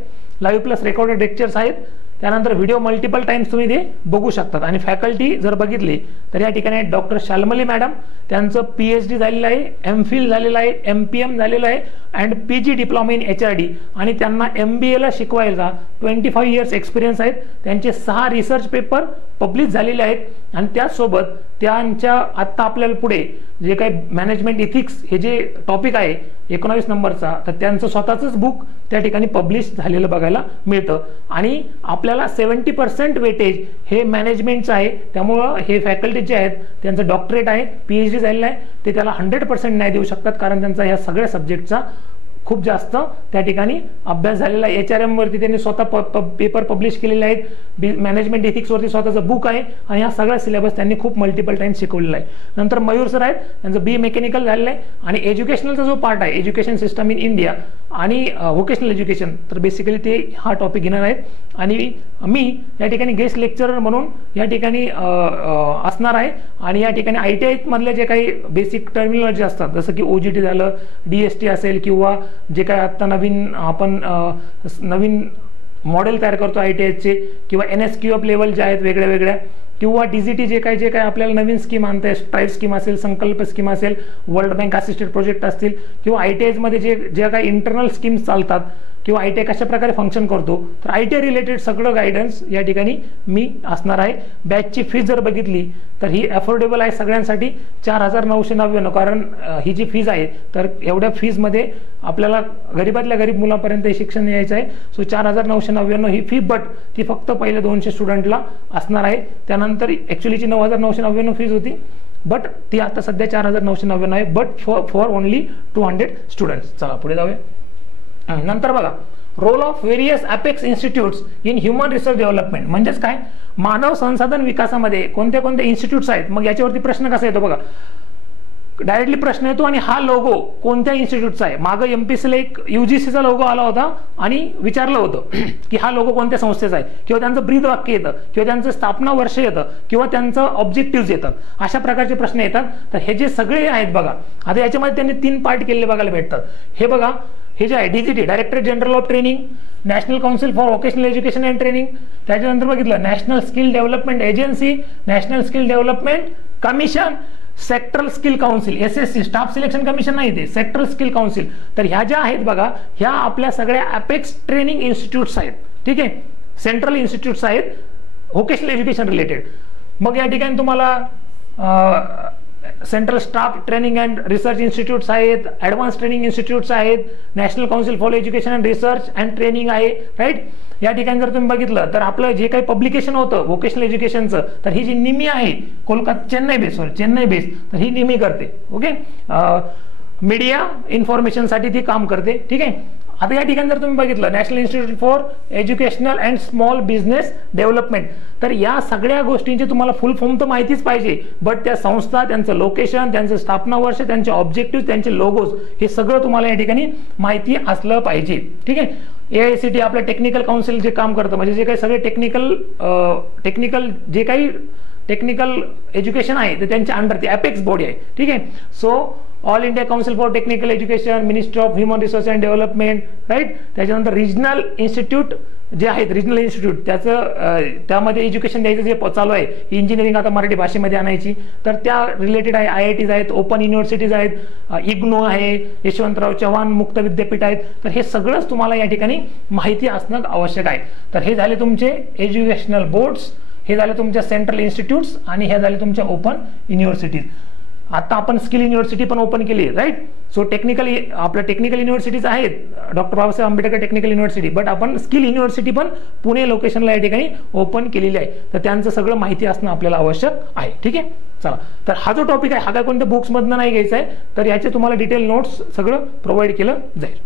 लाईव्ह प्लस रेकॉर्डेड लेक्चर्स आहेत. त्यानंतर व्हिडिओ मल्टिपल टाइम्स तुम्ही ते बघू शकतात. आणि फॅकल्टी जर बघितली तर या ठिकाणी डॉक्टर शालमली मॅडम, त्यांचं PhD झालेलं आहे, MPhil झालेलं आहे, MPM झालेलं आहे and PG diploma in HRD, आणि त्यांना MBAला शिकवायला 25 इयर्स एक्सपिरियन्स आहेत. त्यांचे 6 रिसर्च पेपर पब्लिश झालेले आहेत. आणि त्याचसोबत त्यांच्या आत्ता आपल्याला पुढे जे काही मॅनेजमेंट इथिक्स हे जे टॉपिक आहे 19 नंबरचा, तर त्यांचं स्वतःच बुक त्या ठिकाणी पब्लिश झालेलं बघायला मिळतं. आणि आपल्याला 70% वेटेज हे मॅनेजमेंटचं आहे. त्यामुळं हे फॅकल्टी जे आहेत त्यांचं डॉक्टरेट आहे, PhD झालेलं आहे, ते त्याला 100% न्याय देऊ शकतात, कारण त्यांचा ह्या सगळ्या सब्जेक्टचा खूप जास्त त्या ठिकाणी अभ्यास झालेला आहे. HRM वरती त्यांनी स्वतः पेपर पब्लिश केलेले आहेत. मॅनेजमेंट इथिक्स वरती स्वतःचं बुक आहे आणि हा सगळा सिलेबस त्यांनी खूप मल्टिपल टाइम शिकवलेला आहे. नंतर मयूर सर आहेत, त्यांचं BA मेकॅनिकल झालेलं आहे आणि एज्युकेशनलचा जो पार्ट आहे एज्युकेशन सिस्टम इन इंडिया आणि व्होकेशनल एज्युकेशन, तर बेसिकली ते हा टॉपिक घेणार आहेत आणि मी या ठिकाणी गेस्ट लेक्चरर म्हणून या ठिकाणी असणार आहे. आणि या ठिकाणी ITI मधले जे काही बेसिक टर्मिनॉलॉजी असतात जसं की OGT झालं, DST असेल किंवा जे काही आत्ता नवीन आपण नवीन मॉडेल तयार करतो ITIचे किंवा NSQF लेवल जे आहेत वेगळ्या वेगळ्या किंवा DGT जे काही आपल्याला नवीन स्कीम आणते, स्ट्राईप स्कीम असेल, संकल्प स्कीम असेल, वर्ल्ड बँक असिस्टेड प्रोजेक्ट असतील किंवा ITIs मध्ये जे काही इंटरनल स्कीम्स चालतात किंवा ITI कशा प्रकारे फंक्शन करतो, तर ITI रिलेटेड सगळं गायडन्स या ठिकाणी मी असणार आहे. बॅचची फीस जर बघितली तर ही अफोर्डेबल आहे सगळ्यांसाठी 4,999, कारण ही जी फीज आहे तर एवढ्या फीजमध्ये आपल्याला गरीबातल्या गरीब मुलापर्यंत हे शिक्षण यायचं आहे. सो 4,999 ही फी, बट ती फक्त पहिल्या 200 स्टुडंटला असणार आहे. त्यानंतर ॲक्च्युलीची 9,999 फीज होती, बट ती आता सध्या 4,999 आहे, बट फॉर ओनली 200 स्टुडंट्स. चला पुढे जाऊया. नंतर बघा, role of various apex institutes in human research development, म्हणजेच काय, मानव संसाधन विकासामध्ये कोणत्या कोणत्या इन्स्टिट्यूट्स आहेत. मग याच्यावरती प्रश्न कसा येतो बघा, डायरेक्टली प्रश्न येतो आणि हा लोगो कोणत्या इन्स्टिट्यूटचा आहे. मागं MPSCला एक UGCचा लोगो आला होता आणि विचारलं होतं की हा लोगो कोणत्या संस्थेचा आहे, किंवा त्यांचं ब्रीद वाक्य येतं किंवा त्यांचं स्थापना वर्ष येतं किंवा त्यांचं ऑब्जेक्टिव्ह येतात. अशा प्रकारचे प्रश्न येतात. तर हे जे सगळे आहेत बघा, आता याच्यामध्ये त्यांनी 3 पार्ट केलेले बघायला भेटतात. हे बघा, हे जे आहे DGT, directorate general of training, national council for vocational education and training, त्याच्यानंतर बघितलं national skill development agency, national skill development commission, sectoral skill council SSC, staff selection commission नाही ते, सेक्टरल स्किल काउन्सिल. तर ह्या ज्या आहेत बघा, ह्या आपल्या सगळ्या अपेक्स ट्रेनिंग इन्स्टिट्यूट्स आहेत. ठीक आहे, सेंट्रल इन्स्टिट्यूट्स आहेत व्होकेशनल एज्युकेशन रिलेटेड. मग या ठिकाणी तुम्हाला central staff training and research institutes आहेत, ॲडव्हान्स ट्रेनिंग इन्स्टिट्यूट्स आहेत, national council for education and research and training आहे, राईट. या ठिकाणी जर तुम्ही बघितलं तर आपलं जे काही पब्लिकेशन होतं व्होकेशनल एज्युकेशनचं, तर ही जी निमी आहे चेन्नई बेस, तर ही निमी करते. ओके, मीडिया इन्फॉर्मेशनसाठी ती काम करते. ठीक आहे. आता या ठिकाणी जर तुम्ही बघितलं national institute for educational and small business development, तर या सगळ्या गोष्टींची तुम्हाला फुल फॉर्म तर माहितीच पाहिजे, बट त्या संस्था, त्यांचं लोकेशन, त्यांचं स्थापना वर्ष, त्यांचे ऑब्जेक्टिव्ह, त्यांचे लोगोज, हे सगळं तुम्हाला या ठिकाणी माहिती असलं पाहिजे. ठीक आहे. AICT आपलं टेक्निकल काउन्सिल जे काम करतं, म्हणजे जे काही सगळे टेक्निकल जे काही टेक्निकल एज्युकेशन आहे तर त्यांच्या अंडर ती अपेक्स बॉडी आहे. ठीक आहे. So all India council for technical education, ministry of human resource and development, right. त्याच्यानंतर रिजनल इन्स्टिट्यूट जे आहेत, रिजनल इन्स्टिट्यूट त्यामध्ये एज्युकेशन द्यायचं जे चालू आहे, इंजिनिअरिंग आता मराठी भाषेमध्ये आणायची, तर त्या रिलेटेड आहे. IITs आहेत, ओपन युनिव्हर्सिटीज आहेत, IGNOU आहे, यशवंतराव चव्हाण मुक्त विद्यापीठ आहेत. तर हे सगळंच तुम्हाला या ठिकाणी माहिती असणं आवश्यक आहे. तर हे झाले तुमचे एज्युकेशनल बोर्ड्स, हे झाले तुमच्या सेंट्रल इन्स्टिट्यूट्स आणि हे झाले तुमच्या ओपन युनिव्हर्सिटीज. आता आपण स्किल युनिव्हर्सिटी पण ओपन केली आहे, राईट. सो आपल्या टेक्निकल युनिव्हर्सिटीज आहेत, doctor Babasaheb Ambedkar technical university, but आपण स्किल युनिव्हर्सिटी पण पुणे लोकेशनला या ठिकाणी ओपन केलेली आहे. तर त्यांचं सगळं माहिती असणं आपल्याला आवश्यक आहे. ठीक आहे. चला, तर हा जो टॉपिक आहे हा काय कोणत्या बुक्समधनं नाही घ्यायचा आहे, तर याचे तुम्हाला डिटेल नोट्स सगळं प्रोव्हाइड केलं जाईल.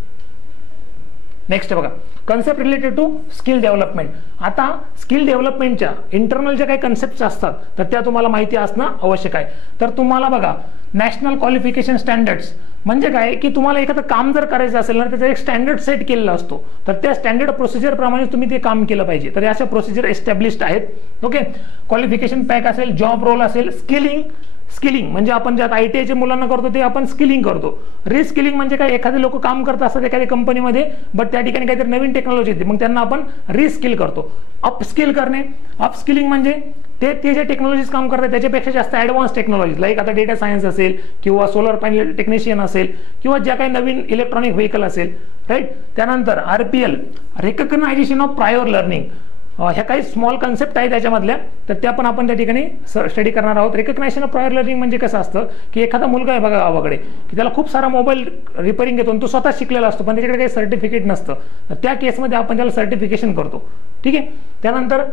नेक्स्ट बघा, concept related to skill development. आता स्किल डेव्हलपमेंटच्या इंटरनल ज्या काही कन्सेप्ट असतात तर त्या तुम्हाला माहिती असणं आवश्यक आहे. तर तुम्हाला बघा, नॅशनल क्वालिफिकेशन स्टँडर्ड्स म्हणजे काय, की तुम्हाला एखादं काम जर करायचं असेल ना, त्याचा एक स्टँडर्ड सेट केलेला असतो, तर त्या स्टँडर्ड प्रोसिजर प्रमाणे तुम्ही ते काम केलं पाहिजे. तर अशा प्रोसिजर एस्टॅब्लिश्ड आहेत. ओके, क्वालिफिकेशन पॅक असेल, जॉब रोल असेल, स्किलिंग म्हणजे आपण ज्यात ITIच्या मुलांना करतो ते आपण स्किलिंग करतो. रिस्किलिंग म्हणजे काय, एखादे लोक काम करत असतात एखाद्या कंपनीमध्ये, बट त्या ठिकाणी काहीतरी नवीन टेक्नॉलॉजी येते, मग त्यांना आपण रिस्किल करतो. अपस्किल करणे, अपस्किलिंग म्हणजे ते जे टेक्नॉलॉजीज काम करतात त्याच्यापेक्षा जास्त ॲडव्हान्स टेक्नॉलॉजीज, लाईक आता डेटा सायन्स असेल किंवा सोलर पॅनल टेक्निशियन असेल किंवा ज्या काही नवीन इलेक्ट्रॉनिक व्हेकल असेल, राईट. त्यानंतर RPL, recognisation of prior learning, ह्या काही स्मॉल कन्सेप्ट आहेत त्याच्यामधल्या, तर त्या पण आपण त्या ठिकाणी स्टडी करणार आहोत. रिकग्नायझेशन ऑफ प्रायर लर्निंग म्हणजे कसं असतं, की एखादा मुलगा आहे बघा गावाकडे, की त्याला खूप सारा मोबाईल रिपेअरिंग येतो आणि तो स्वतः शिकलेला असतो, पण त्याच्याकडे काही सर्टिफिकेट नसतं, तर त्या केसमध्ये आपण त्याला सर्टिफिकेशन करतो. ठीक आहे. त्यानंतर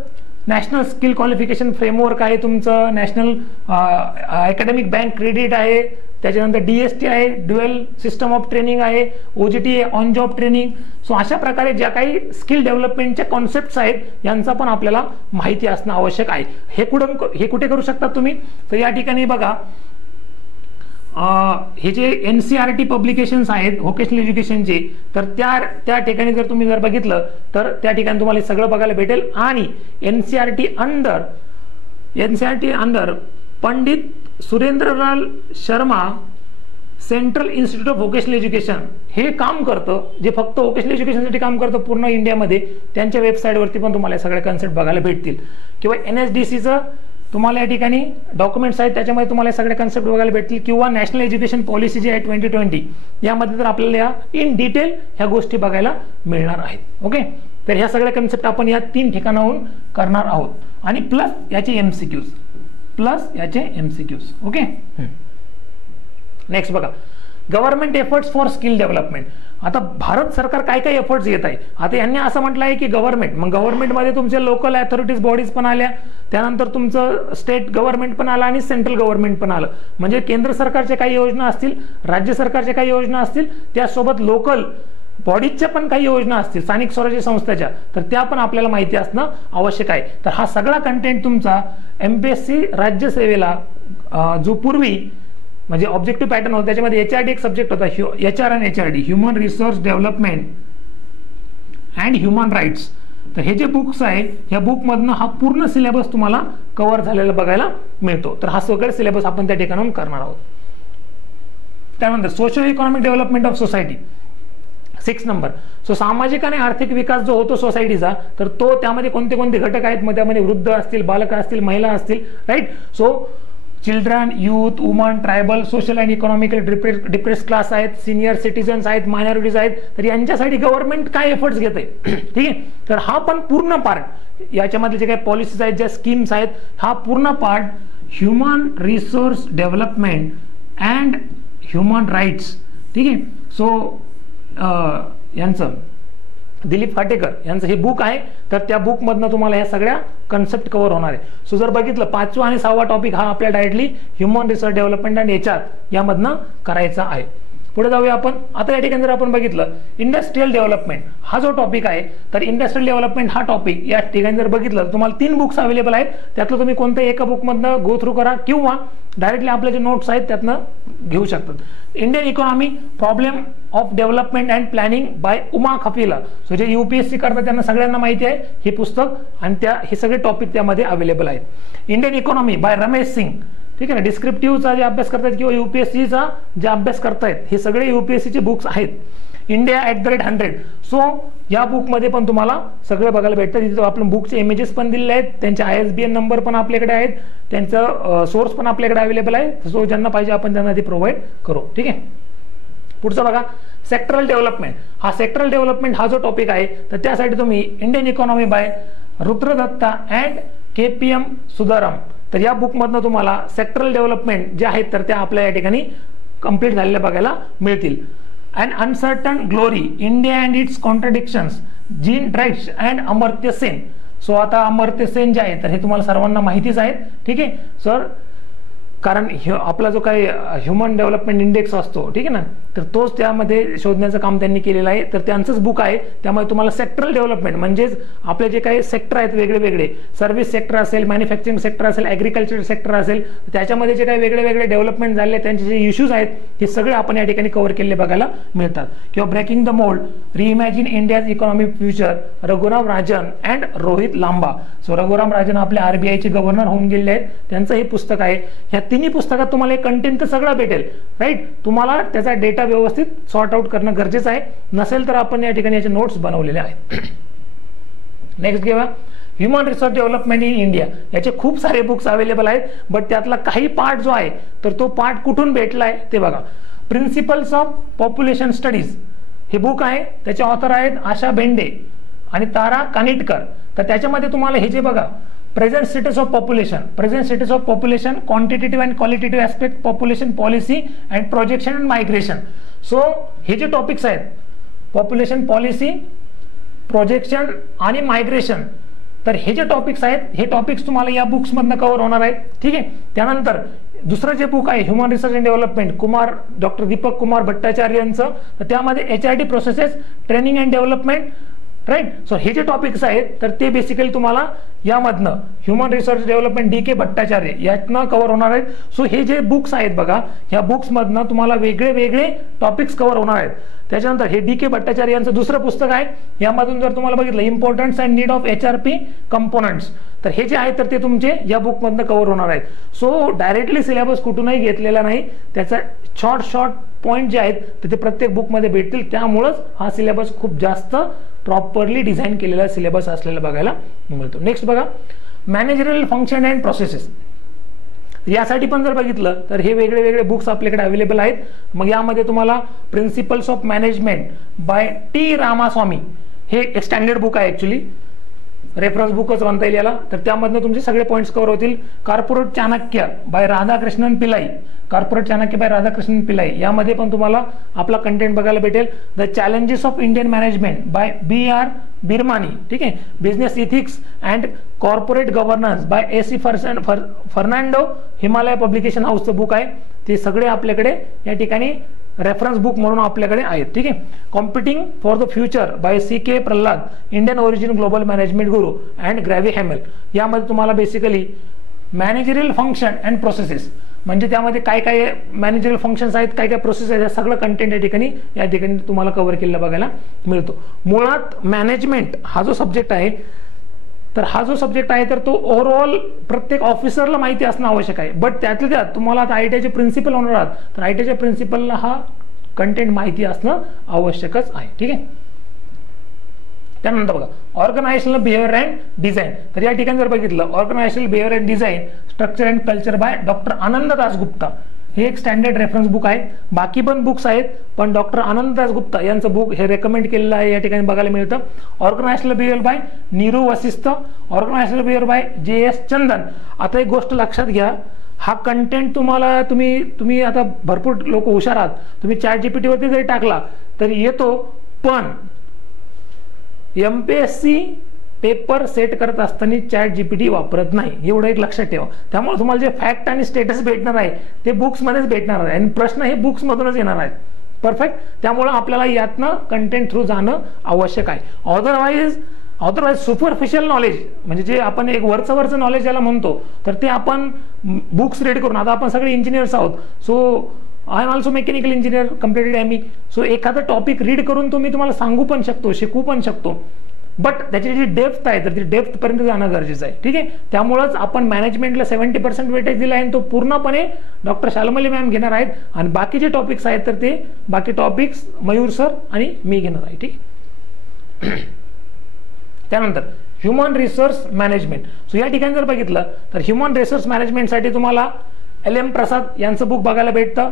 नॅशनल स्किल क्वालिफिकेशन फ्रेमवर्क आहे तुमचं, नॅशनल अकॅडमिक बँक क्रेडिट आहे, त्याच्यानंतर DST आहे, ड्युअल सिस्टम ऑफ ट्रेनिंग आहे, OJT आहे, ऑन जॉब ट्रेनिंग. सो अशा प्रकारे ज्या काही स्किल डेव्हलपमेंटच्या कॉन्सेप्ट्स आहेत यांचा पण आपल्याला माहिती असणं आवश्यक आहे. हे कुठे करू शकता तुम्ही? तर या ठिकाणी बघा, हे जे NCERT पब्लिकेशन्स आहेत व्होकेशनल एज्युकेशनचे, तर त्या ठिकाणी जर तुम्ही बघितलं तर त्या ठिकाणी तुम्हाला सगळं बघायला भेटेल. आणि NCERT under Pandit Surendralal Sharma central institute of vocational education हे काम करतं, जे फक्त व्होकेशनल एज्युकेशनसाठी काम करतं पूर्ण इंडियामध्ये. त्यांच्या वेबसाईटवरती पण तुम्हाला सगळे कन्सेप्ट बघायला भेटतील. किंवा NSDCचं तुम्हाला या ठिकाणी डॉक्युमेंट्स आहेत, त्याच्यामध्ये तुम्हाला सगळे कन्सेप्ट बघायला भेटतील. किंवा नॅशनल एज्युकेशन पॉलिसी जी आहे 2020, यामध्ये तर आपल्याला या इन डिटेल ह्या गोष्टी बघायला मिळणार आहेत. ओके, तर ह्या सगळ्या कन्सेप्ट आपण या 3 ठिकाणाहून करणार आहोत. आणि प्लस याचे MCQs. ओके, नेक्स्ट बघा, government efforts for skill development. आता भारत सरकार काय काय एफर्ट्स घेत आहे. आता यांनी असं म्हटलं आहे की गव्हर्नमेंट, मग गव्हर्नमेंटमध्ये तुमचे लोकल अथॉरिटीज बॉडीज पण आल्या, त्यानंतर तुमचं स्टेट गव्हर्नमेंट पण आलं आणि सेंट्रल गव्हर्नमेंट पण आलं. म्हणजे केंद्र सरकारच्या काही योजना असतील, राज्य सरकारच्या काही योजना असतील, त्यासोबत लोकल बॉडीजच्या पण काही योजना असतील, स्थानिक स्वराज्य संस्थाच्या, तर त्या पण आपल्याला माहिती असणं आवश्यक आहे. तर हा सगळा कंटेंट तुमचा MPSC राज्यसेवेला जो पूर्वी म्हणजे ऑब्जेक्टिव्ह पॅटर्न होता, त्याच्यामध्ये HRD एक सब्जेक्ट होता, HR आणि HRD, human resource development and human rights. तर हे जे बुक्स आहे, ह्या बुकमधनं हा पूर्ण सिलेबस तुम्हाला कव्हर झालेला बघायला मिळतो. तर हा सगळा सिलेबस आपण त्या ठिकाणाहून करणार आहोत. त्यानंतर socio economic development of society 6 number. So सामाजिक आणि आर्थिक विकास जो होतो सोसायटीचा, तर तो त्यामध्ये कोणते कोणते घटक आहेत, मग त्यामध्ये वृद्ध असतील, बालक असतील, महिला असतील, right. So children, youth, woman, tribal, social and economical depress class आहेत, सिनियर सिटीजन्स आहेत, मायनॉरिटीज आहेत. तर यांच्यासाठी गव्हर्नमेंट काय एफर्ट्स घेत आहे, ठीक आहे. तर हा पण पूर्ण पार्ट, याच्यामध्ये जे काही पॉलिसीज आहेत, ज्या स्कीम्स आहेत, हा पूर्ण part human resource development and human rights, ठीक आहे. सो यांचं दिलीप फाटेकर यांचं हे बुक आहे. तर त्या बुकमधनं तुम्हाला ह्या सगळ्या कन्सेप्ट कव्हर होणार आहे. सो जर बघितलं 5वा आणि 6वा टॉपिक हा आपल्या directly human resource development and HR यामधनं करायचा आहे. पुढे जाऊया आपण. आता या ठिकाणी जर आपण बघितलं इंडस्ट्रियल डेव्हलपमेंट हा जो टॉपिक आहे, तर इंडस्ट्रियल डेव्हलपमेंट हा टॉपिक या ठिकाणी जर बघितलं तर तुम्हाला 3 बुक्स अवेलेबल आहेत. त्यातलं तुम्ही कोणत्याही एका बुकमधनं गो थ्रू करा किंवा डायरेक्टली आपले जे नोट्स आहेत त्यातनं घेऊ शकतात. Indian economy problem of development and planning by Uma Kapila. So जे UPSC करतात त्यांना सगळ्यांना माहिती आहे हे पुस्तक, आणि हे सगळे टॉपिक त्यामध्ये अवेलेबल आहेत. Indian economy by Ramesh Singh, ठीक आहे ना. डिस्क्रिप्टिव्हचा जे अभ्यास करतायत किंवा UPSCचा जे अभ्यास करतायत हे सगळे UPSCचे बुक्स आहेत. इंडिया @100. सो या बुकमध्ये पण तुम्हाला सगळे बघायला भेटतात. तिथे आपण बुकचे इमेजेस पण दिलेले आहेत, त्यांचे ISBN नंबर पण आपल्याकडे आहेत, त्यांचं सोर्स पण आपल्याकडे अवेलेबल आहे. सो ज्यांना पाहिजे आपण त्यांना ते प्रोव्हाइड करू, ठीक आहे. पुढचं बघा, सेक्टरल डेव्हलपमेंट. हा सेक्टरल डेव्हलपमेंट हा जो टॉपिक आहे, तर त्यासाठी तुम्ही Indian economy bye रुद्रदत्ता and KPM Sudaram, तर या बुकमधनं तुम्हाला सेक्टरल डेव्हलपमेंट जे आहेत तर त्या आपल्या या ठिकाणी कंप्लीट झालेल्या बघायला मिळतील. And uncertain glory India and its contradictions, Jean Dreze and Amartya Sen. So आता अमर्त्य सेन जे आहे तर हे तुम्हाला सर्वांना माहितीच आहे, ठीक आहे सर. कारण आपला जो काही ह्युमन डेव्हलपमेंट इंडेक्स असतो, ठीक आहे ना, तर तोच त्यामध्ये शोधण्याचं काम त्यांनी केलेलं आहे. तर त्यांचंच बुक आहे. त्यामुळे तुम्हाला सेक्टरल डेव्हलपमेंट म्हणजेच आपले जे काही सेक्टर आहेत वेगळे वेगळे, सर्व्हिस सेक्टर असेल, मॅन्युफॅक्चरिंग सेक्टर असेल, ॲग्रिकल्चर सेक्टर असेल, त्याच्यामध्ये जे काही वेगळे वेगळे डेव्हलपमेंट झाले त्यांचे जे इश्यूज आहेत हे सगळे आपण या ठिकाणी कव्हर केलेले बघायला मिळतात. किंवा breaking the mould, reimagine India's economic future, Raghuram Rajan and Rohit Lamba. So Raghuram Rajan आपल्या RBIचे गव्हर्नर होऊन गेलेले आहेत, त्यांचं हे पुस्तक आहे. ह्या तिन्ही पुस्तकात तुम्हाला एक कंटेंट तर सगळं भेटेल, राईट. तुम्हाला त्याचा डेटा व्यवस्थित सॉर्ट आउट करणं गरजेचं आहे. नसेल तर आपण या ठिकाणी याचे नोट्स बनवलेले आहेत. नेक्स्ट घेऊया human resource development in India. याचे खूप सारे बुक्स अवेलेबल आहेत, बट त्यातला काही पार्ट जो आहे तर तो पार्ट कुठून भेटला आहे ते बघा. प्रिन्सिपल्स ऑफ पॉप्युलेशन स्टडीज हे बुक आहे, त्याचे ऑथर आहेत आशा बेंडे आणि तारा कानिटकर. तर त्याच्यामध्ये तुम्हाला हे जे बघा, present status of population, quantitative and qualitative aspect, population policy and projection and migration. So हे जे टॉपिक्स आहेत, पॉप्युलेशन पॉलिसी, प्रोजेक्शन आणि मायग्रेशन, तर हे जे टॉपिक्स आहेत हे टॉपिक्स तुम्हाला या बुक्समधनं कव्हर होणार आहेत, ठीक आहे. त्यानंतर दुसरं जे बुक आहे human research and development doctor Deepak Kumar Bhattacharya यांचं, तर त्यामध्ये HRD processes training and development, right. So हे जे टॉपिक्स आहेत तर ते बेसिकली तुम्हाला यामधनं human resource development DK Bhattacharya यातनं कव्हर होणार आहेत. सो हे जे बुक्स आहेत बघा, ह्या बुक्समधनं तुम्हाला वेगळे वेगळे टॉपिक्स कव्हर होणार आहेत. त्याच्यानंतर हे DK भट्टाचार्य यांचं दुसरं पुस्तक आहे, यामधून जर तुम्हाला बघितलं importance and need of HRP components, तर हे जे आहे तर ते तुमचे या बुकमधनं कव्हर होणार आहेत. सो डायरेक्टली सिलेबस कुठूनही घेतलेला नाही, त्याचा शॉर्ट पॉईंट जे आहेत तर ते प्रत्येक बुकमध्ये भेटतील. त्यामुळंच हा सिलेबस खूप जास्त प्रॉपरली डिझाईन केलेला सिलेबस असलेला बघायला मिळतो. नेक्स्ट बघा, मॅनेजरियल फंक्शन अँड प्रोसेसेस. यासाठी पण जर बघितलं तर हे वेगळे वेगळे बुक्स आपल्याकडे अवेलेबल आहेत. मग यामध्ये तुम्हाला principles of management by T Ramaswamy, हे एक स्टँडर्ड बुक आहे, ॲक्च्युली रेफरन्स बुकच म्हणता येईल याला. तर त्यामधनं तुमचे सगळे पॉईंट्स कव्हर होतील. Corporate Chanakya by Radhakrishnan Pillai, corporate Chanakya by Radhakrishnan Pillai, यामध्ये पण तुम्हाला आपला कंटेंट बघायला भेटेल. The challenges of Indian management by BR Birmani, ठीक आहे. Business ethics and corporate governance by AC Fernando, Himalaya publication हाऊसचं बुक आहे. ते सगळे आपल्याकडे या ठिकाणी रेफरन्स बुक म्हणून आपल्याकडे आहेत, ठीक आहे. Competing for the future by CK Prahlad, Indian origin global management guru and Gary Hamel. यामध्ये तुम्हाला basically managerial function and processes, म्हणजे त्यामध्ये काय काय मॅनेजरियल फंक्शन्स आहेत, काय काय प्रोसेस आहेत, सगळं कंटेंट या ठिकाणी तुम्हाला कव्हर केलेला बघायला मिळतो. मुळात मॅनेजमेंट हा जो सब्जेक्ट आहे, तर हा जो सब्जेक्ट आहे तर तो ओव्हरऑल प्रत्येक ऑफिसरला माहिती असणं आवश्यक आहे. बट त्यातल्या त्यात तुम्हाला आता ITIचे प्रिन्सिपल होणार आहात, तर ITIच्या प्रिन्सिपलला हा कंटेंट माहिती असणं आवश्यकच आहे, ठीक आहे. त्यानंतर बघा, ऑर्गनायझेशनल बिहेवियर अँड डिझाईन. तर या ठिकाणी जर बघितलं, organisational behaviour and design structure and culture by doctor Anand Dasgupta, हे एक स्टँडर्ड रेफरन्स बुक आहे. बाकी पण बुक्स आहेत, पण डॉक्टर आनंद दासगुप्ता यांचं बुक हे रेकमेंड केलेलं आहे, या ठिकाणी बघायला मिळतं. Organisational behaviour bye Neeru Vasishtha, organisational behaviour bye JS चंदन. आता एक गोष्ट लक्षात घ्या, हा कंटेंट तुम्हाला तुम्ही आता भरपूर लोक हुशार आहात, तुम्ही ChatGPT वरती जरी टाकला तरी येतो, पण MPSC पेपर सेट करत असताना ChatGPT वापरत नाही, एवढं एक लक्षात ठेवा. त्यामुळे तुम्हाला जे फॅक्ट आणि स्टेटस भेटणार आहे ते बुक्समध्येच भेटणार आहे, आणि प्रश्न हे बुक्समधूनच येणार आहेत. परफेक्ट. त्यामुळे आपल्याला यातनं कंटेंट थ्रू जाणं आवश्यक आहे. अदरवाईज सुपरफिशियल नॉलेज, म्हणजे जे आपण एक वरचं नॉलेज ज्याला म्हणतो, तर ते आपण बुक्स रीड करून, आता आपण सगळे इंजिनियर्स आहोत, so I am also mechanical engineer, completed ME. So एखादा टॉपिक रीड करून तो मी तुम्हाला सांगू पण शकतो, शिकवू पण शकतो, बट त्याची जी डेप्थ आहे तर ती डेप्थ पर्यंत जाणं गरजेचं आहे, ठीक आहे. त्यामुळेच आपण मॅनेजमेंटला 70% वेटेज दिला आहे, आणि तो पूर्णपणे डॉक्टर शालमली मॅम घेणार आहेत, आणि बाकीचे टॉपिक्स आहेत तर ते बाकी टॉपिक्स मयूर सर आणि मी घेणार आहे, ठीक. त्यानंतर ह्युमन रिसोर्स मॅनेजमेंट. सो या ठिकाणी जर बघितलं तर ह्युमन रिसोर्स मॅनेजमेंटसाठी तुम्हाला LM प्रसाद यांचं बुक बघायला भेटतं.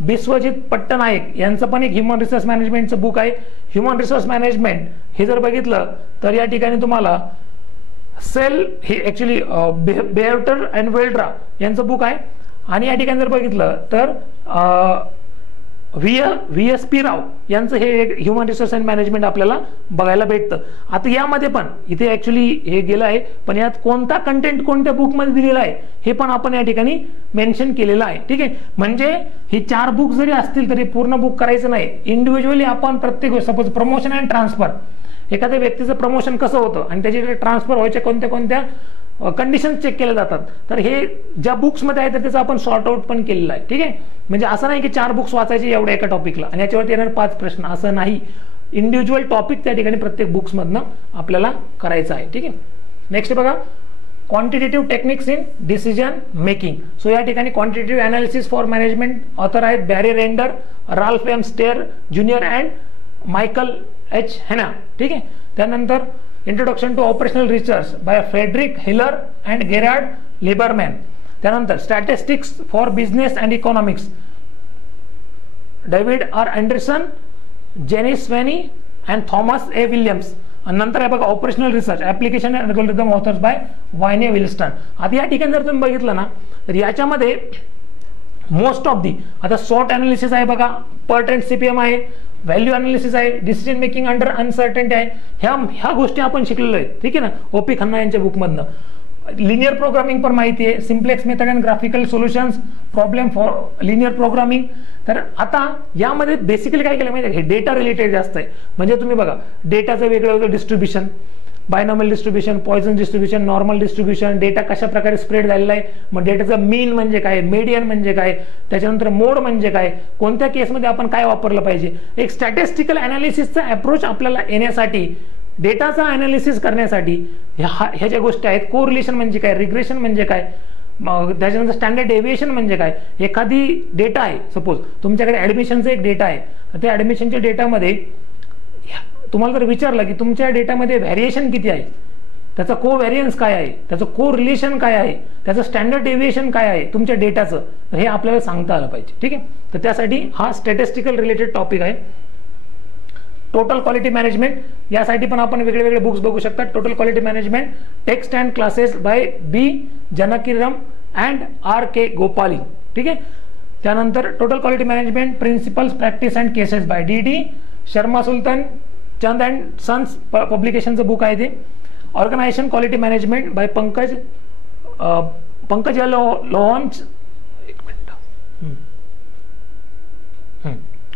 बिस्वजित पट्टनायक यांचं पण एक ह्युमन रिसोर्स मॅनेजमेंटचं बुक आहे. ह्युमन रिसोर्स मॅनेजमेंट हे जर बघितलं तर या ठिकाणी तुम्हाला हे ॲक्च्युली बेअर्टर अँड वेल्ड्रा यांचं बुक आहे. आणि या ठिकाणी जर बघितलं तर VSP राव यांचं हे एक ह्युमन रिसोर्स अँड मॅनेजमेंट आपल्याला बघायला भेटतं. आता यामध्ये पण इथे ॲक्च्युली हे गेलं आहे, पण यात कोणता कंटेंट कोणत्या बुकमध्ये दिलेला आहे हे पण आपण या ठिकाणी मेन्शन केलेलं आहे, ठीक आहे. म्हणजे ही 4 बुक जरी असतील तरी पूर्ण बुक करायचं नाही, इंडिव्हिज्युअली आपण प्रत्येक, सपोज प्रमोशन अँड ट्रान्सफर, एखाद्या व्यक्तीचं प्रमोशन कसं होतं आणि त्याचे ट्रान्सफर व्हायचे कोणत्या कंडिशन चेक केले जातात, तर हे ज्या बुक्समध्ये आहे तर त्याचं आपण सॉर्ट आउट पण केलेलं आहे, ठीक आहे. म्हणजे असं नाही की 4 बुक्स वाचायचे एवढ्या एका टॉपिकला आणि याच्यावरती येणार 5 प्रश्न, असं नाही. इंडिव्हिज्युअल टॉपिक त्या ठिकाणी प्रत्येक बुक्समधनं आपल्याला करायचं आहे, ठीक आहे. नेक्स्ट बघा, quantitative techniques in decision making. So या ठिकाणी quantitative analysis for management author आहेत Barry Render, Ralph M Stair junior and Michael H Hanna, ठीक आहे. त्यानंतर introduction to operational research by Frederick Hillier and Gerard Lieberman. त्यानंतर statistics for business and economics David R Anderson, Dennis Sweeney and Thomas A Williams. आणि नंतर आहे बघा operational research application and algorithm authors by Wayne Winston. आता या ठिकाणी जर तुम्ही बघितलं ना तर याच्यामध्ये मोस्ट ऑफ दी आता सॉर्ट अनालिसिस आहे बघा, पर्ट अँड CPM आहे, व्हॅल्यू अनालिसिस आहे, डिसिजन मेकिंग अंडर अनसर्टन्टी आहे, ह्या गोष्टी आपण शिकलेलो आहे, ठीक आहे ना, OP खन्ना यांच्या बुकमधनं. लिनियर प्रोग्रामिंग पण माहिती आहे, simplex method and graphical solutions, problem for linear programming. तर आता यामध्ये बेसिकली काय केलं माहिती आहे, हे डेटा रिलेटेड जास्त आहे. म्हणजे तुम्ही बघा डेटाचं वेगळं वेगळं distribution, binomial distribution, poison distribution, normal distribution, data कशा प्रकारे स्प्रेड झालेला आहे, मग डेटाचा मीन म्हणजे काय, मीडियन म्हणजे काय, त्याच्यानंतर मोड म्हणजे काय, कोणत्या केसमध्ये आपण काय वापरलं पाहिजे. एक स्टॅटिस्टिकल अनालिसिसचा अप्रोच आपल्याला येण्यासाठी, डेटाचा अनालिसिस करण्यासाठी ह्या ज्या गोष्टी आहेत, कोरिलेशन म्हणजे काय, रिग्रेशन म्हणजे काय, मग त्याच्यानंतर स्टँडर्ड डेव्हिएशन म्हणजे काय. एखादी डेटा आहे, सपोज तुमच्याकडे ॲडमिशनचा एक डेटा आहे, त्या ॲडमिशनच्या डेटामध्ये तुम्हाला जर विचारलं की तुमच्या डेटामध्ये व्हॅरिएशन किती आहे, त्याचा को व्हॅरियन्स काय आहे, त्याचं को रिलेशन काय आहे, त्याचं स्टँडर्ड डेव्हिएशन काय आहे तुमच्या डेटाचं, तर हे आपल्याला सांगता आलं पाहिजे. ठीक आहे, तर त्यासाठी हा स्टॅटिस्टिकल रिलेटेड टॉपिक आहे. टोटल क्वालिटी मॅनेजमेंट, यासाठी पण आपण वेगळे वेगळे बुक्स बघू शकता. Total quality management, text and classes by B Janakiram and R K Gopali. ठीक आहे, त्यानंतर total quality management principles, practice and cases by D D Sharma Sultan, Chand and sons पब्लिकेशनचं बुक आहे ते. Organisation quality management by Pankaj लोहंच. एक मिनिट.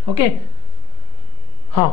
ओके, हां,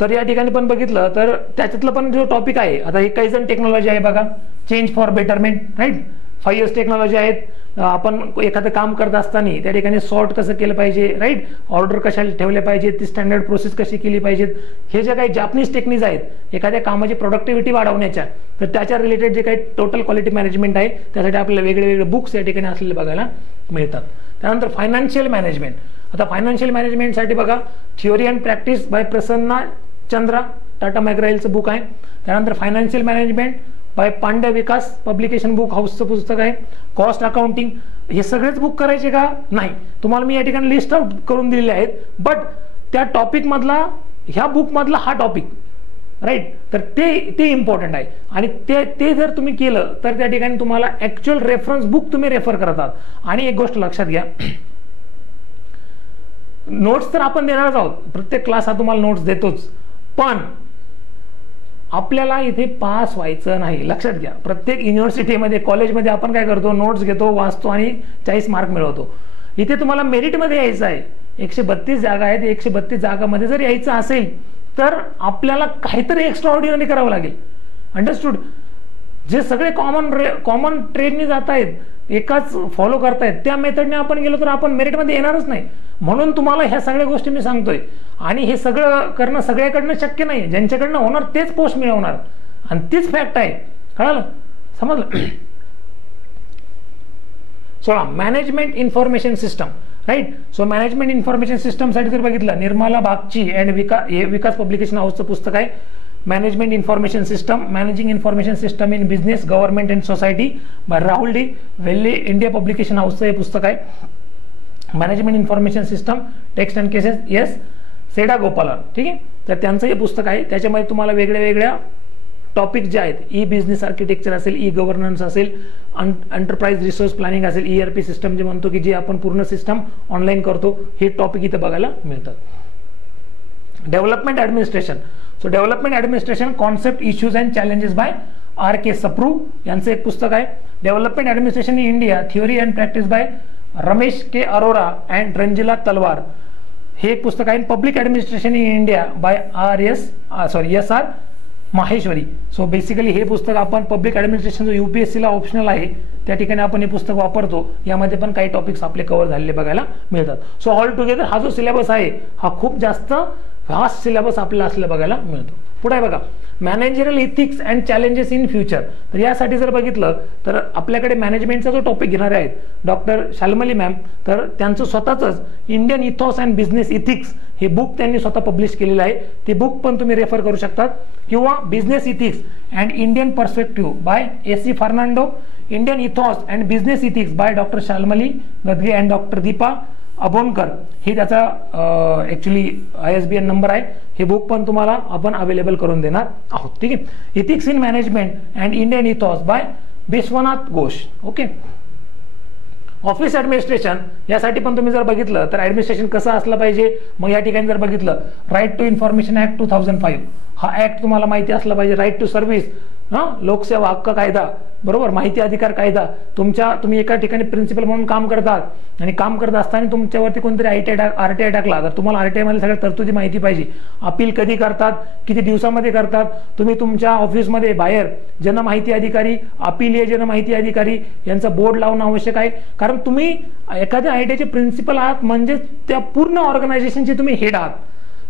तर या ठिकाणी पण बघितलं तर त्याच्यातलं पण जो टॉपिक आहे, आता हे काही जण टेक्नॉलॉजी आहे बघा, change for betterment, right, 5 years technology आहेत. आपण एखादं काम करत असताना त्या ठिकाणी सॉर्ट कसं केलं पाहिजे, राईट, ऑर्डर कशाला ठेवले पाहिजे, ती स्टँडर्ड प्रोसेस कशी केली पाहिजेत, हे जे काही जापनीज टेक्निक्स आहेत एखाद्या कामाची प्रोडक्टिव्हिटी वाढवण्याच्या, तर त्याच्या रिलेटेड जे काही टोटल क्वालिटी मॅनेजमेंट आहे त्यासाठी आपल्याला वेगळे वेगळे बुक्स या ठिकाणी असलेले बघायला मिळतात. त्यानंतर फायनान्शियल मॅनेजमेंट. आता फायनान्शियल मॅनेजमेंटसाठी बघा theory and practice by Prasanna Chandra, Tata मॅग्राइलचं बुक आहे. त्यानंतर financial management by Pandya Vikas publication book हाऊसचं पुस्तक आहे. कॉस्ट अकाउंटिंग, हे सगळेच बुक करायचे का नाही, तुम्हाला मी या ठिकाणी लिस्ट आउट करून दिलेले आहेत, बट त्या टॉपिकमधला, ह्या बुकमधला हा टॉपिक, राईट, तर ते इम्पॉर्टंट आहे. आणि ते जर तुम्ही केलं तर त्या ठिकाणी तुम्हाला ॲक्च्युअल रेफरन्स बुक तुम्ही रेफर करतात. आणि एक गोष्ट लक्षात घ्या, नोट्स तर आपण देणारच आहोत, प्रत्येक क्लास हा तुम्हाला नोट्स देतोच, पण आपल्याला इथे पास व्हायचं नाही. लक्षात घ्या, प्रत्येक युनिव्हर्सिटीमध्ये, कॉलेजमध्ये आपण काय करतो, नोट्स घेतो, वाचतो आणि 40 मार्क मिळवतो. इथे तुम्हाला मेरिटमध्ये यायचं आहे. 132 जागा आहेत, 132 जागामध्ये जर यायचं असेल तर आपल्याला काहीतरी एक्स्ट्रा ऑर्डिनरी करावं लागेल. अंडरस्टूड. जे सगळे कॉमन ट्रेडने जात आहेत, एकाच फॉलो करतायत, त्या मेथडने आपण गेलो तर आपण मेरिटमध्ये येणारच नाही. म्हणून तुम्हाला ह्या सगळ्या गोष्टी मी सांगतोय. आणि हे सगळं करणं सगळ्याकडनं शक्य नाही. ज्यांच्याकडनं होणार तेच पोस्ट मिळवणार, आणि तीच फॅक्ट आहे. कळालं, समजलं. 16 management information system, right. So management information सिस्टमसाठी जर बघितलं, निर्मला बागची अँड विकास पब्लिकेशन हाऊसचं पुस्तक आहे. Management information system, managing information system in business, government and society by Rahul De Wiley, India publication हाऊसचं हे पुस्तक आहे. Management information system, text and cases, yes, Sada Gopalan. ठीक आहे, तर त्यांचं हे पुस्तक आहे. त्याच्यामध्ये तुम्हाला वेगळ्या वेगळ्या टॉपिक जे आहेत, ई बिझनेस आर्किटेक्चर असेल, ई गव्हर्नन्स असेल, एंटरप्राइज रिसोर्स प्लॅनिंग असेल, ERP सिस्टम जे म्हणतो की जे आपण पूर्ण सिस्टम ऑनलाईन करतो, हे टॉपिक इथं बघायला मिळतात. Development administration. So development administration concept, issues and challenges by R.K. Sapru यांचं एक पुस्तक आहे. Development administration in India, theory and practice by Ramesh K Arora and Ranjila Talwar, हे एक पुस्तक आहे. Public administration in India by SR Maheshwari. So basically हे पुस्तक आपण पब्लिक ॲडमिनिस्ट्रेशन जो UPSCला ऑप्शनल आहे त्या ठिकाणी आपण हे पुस्तक वापरतो. यामध्ये पण काही टॉपिक्स आपले कव्हर झालेले बघायला मिळतात. सो ऑल टुगेदर हा जो सिलेबस आहे हा खूप जास्त व्हास्ट सिलेबस आपल्याला असलेला बघायला मिळतो. पुढे बघा, managerial ethics and challenges in future. तर यासाठी जर बघितलं तर आपल्याकडे मॅनेजमेंटचा जो टॉपिक घेणारे आहेत डॉक्टर शाल्मली मॅम, तर त्यांचं स्वतःच Indian ethos and business ethics हे बुक त्यांनी स्वतः पब्लिश केलेलं आहे. ते बुक पण तुम्ही रेफर करू शकतात. किंवा business ethics and Indian perspective by AC Fernando, Indian ethos and business ethics by doctor Shalmali Gadge and doctor Deepa Abonkar, हे त्याचा ॲक्च्युली ISBN नंबर आहे. हे बुक पण तुम्हाला आपण अवेलेबल करून देणार आहोत. ठीक आहे. Ethics in management and Indian ethos by Vishwanath Ghosh. Okay. Office administration, यासाठी पण तुम्ही जर बघितलं तर ॲडमिनिस्ट्रेशन कसं असलं पाहिजे, मग या ठिकाणी जर बघितलं राईट टू इन्फॉर्मेशन ॲक्ट 2005 हा ॲक्ट तुम्हाला माहिती असला पाहिजे. राईट टू सर्व्हिस लोकसेवा हक्क कायदा, बरोबर, माहिती अधिकार कायदा, तुम्ही एका ठिकाणी प्रिन्सिपल म्हणून काम करतात आणि काम करत असताना तुमच्यावरती कोणतरी RTI टाकला, तर तुम्हाला RTI मध्ये सगळ्या तरतुदी माहिती पाहिजे. अपील कधी करतात, किती दिवसामध्ये करतात, तुम्ही तुमच्या ऑफिसमध्ये बाहेर जनमाहिती अधिकारी, अपीलीय जनमाहिती अधिकारी यांचा बोर्ड लावणं आवश्यक आहे. कारण तुम्ही एखाद्या ITIचे प्रिन्सिपल आहात म्हणजे त्या पूर्ण ऑर्गनायझेशनचे तुम्ही हेड आहात.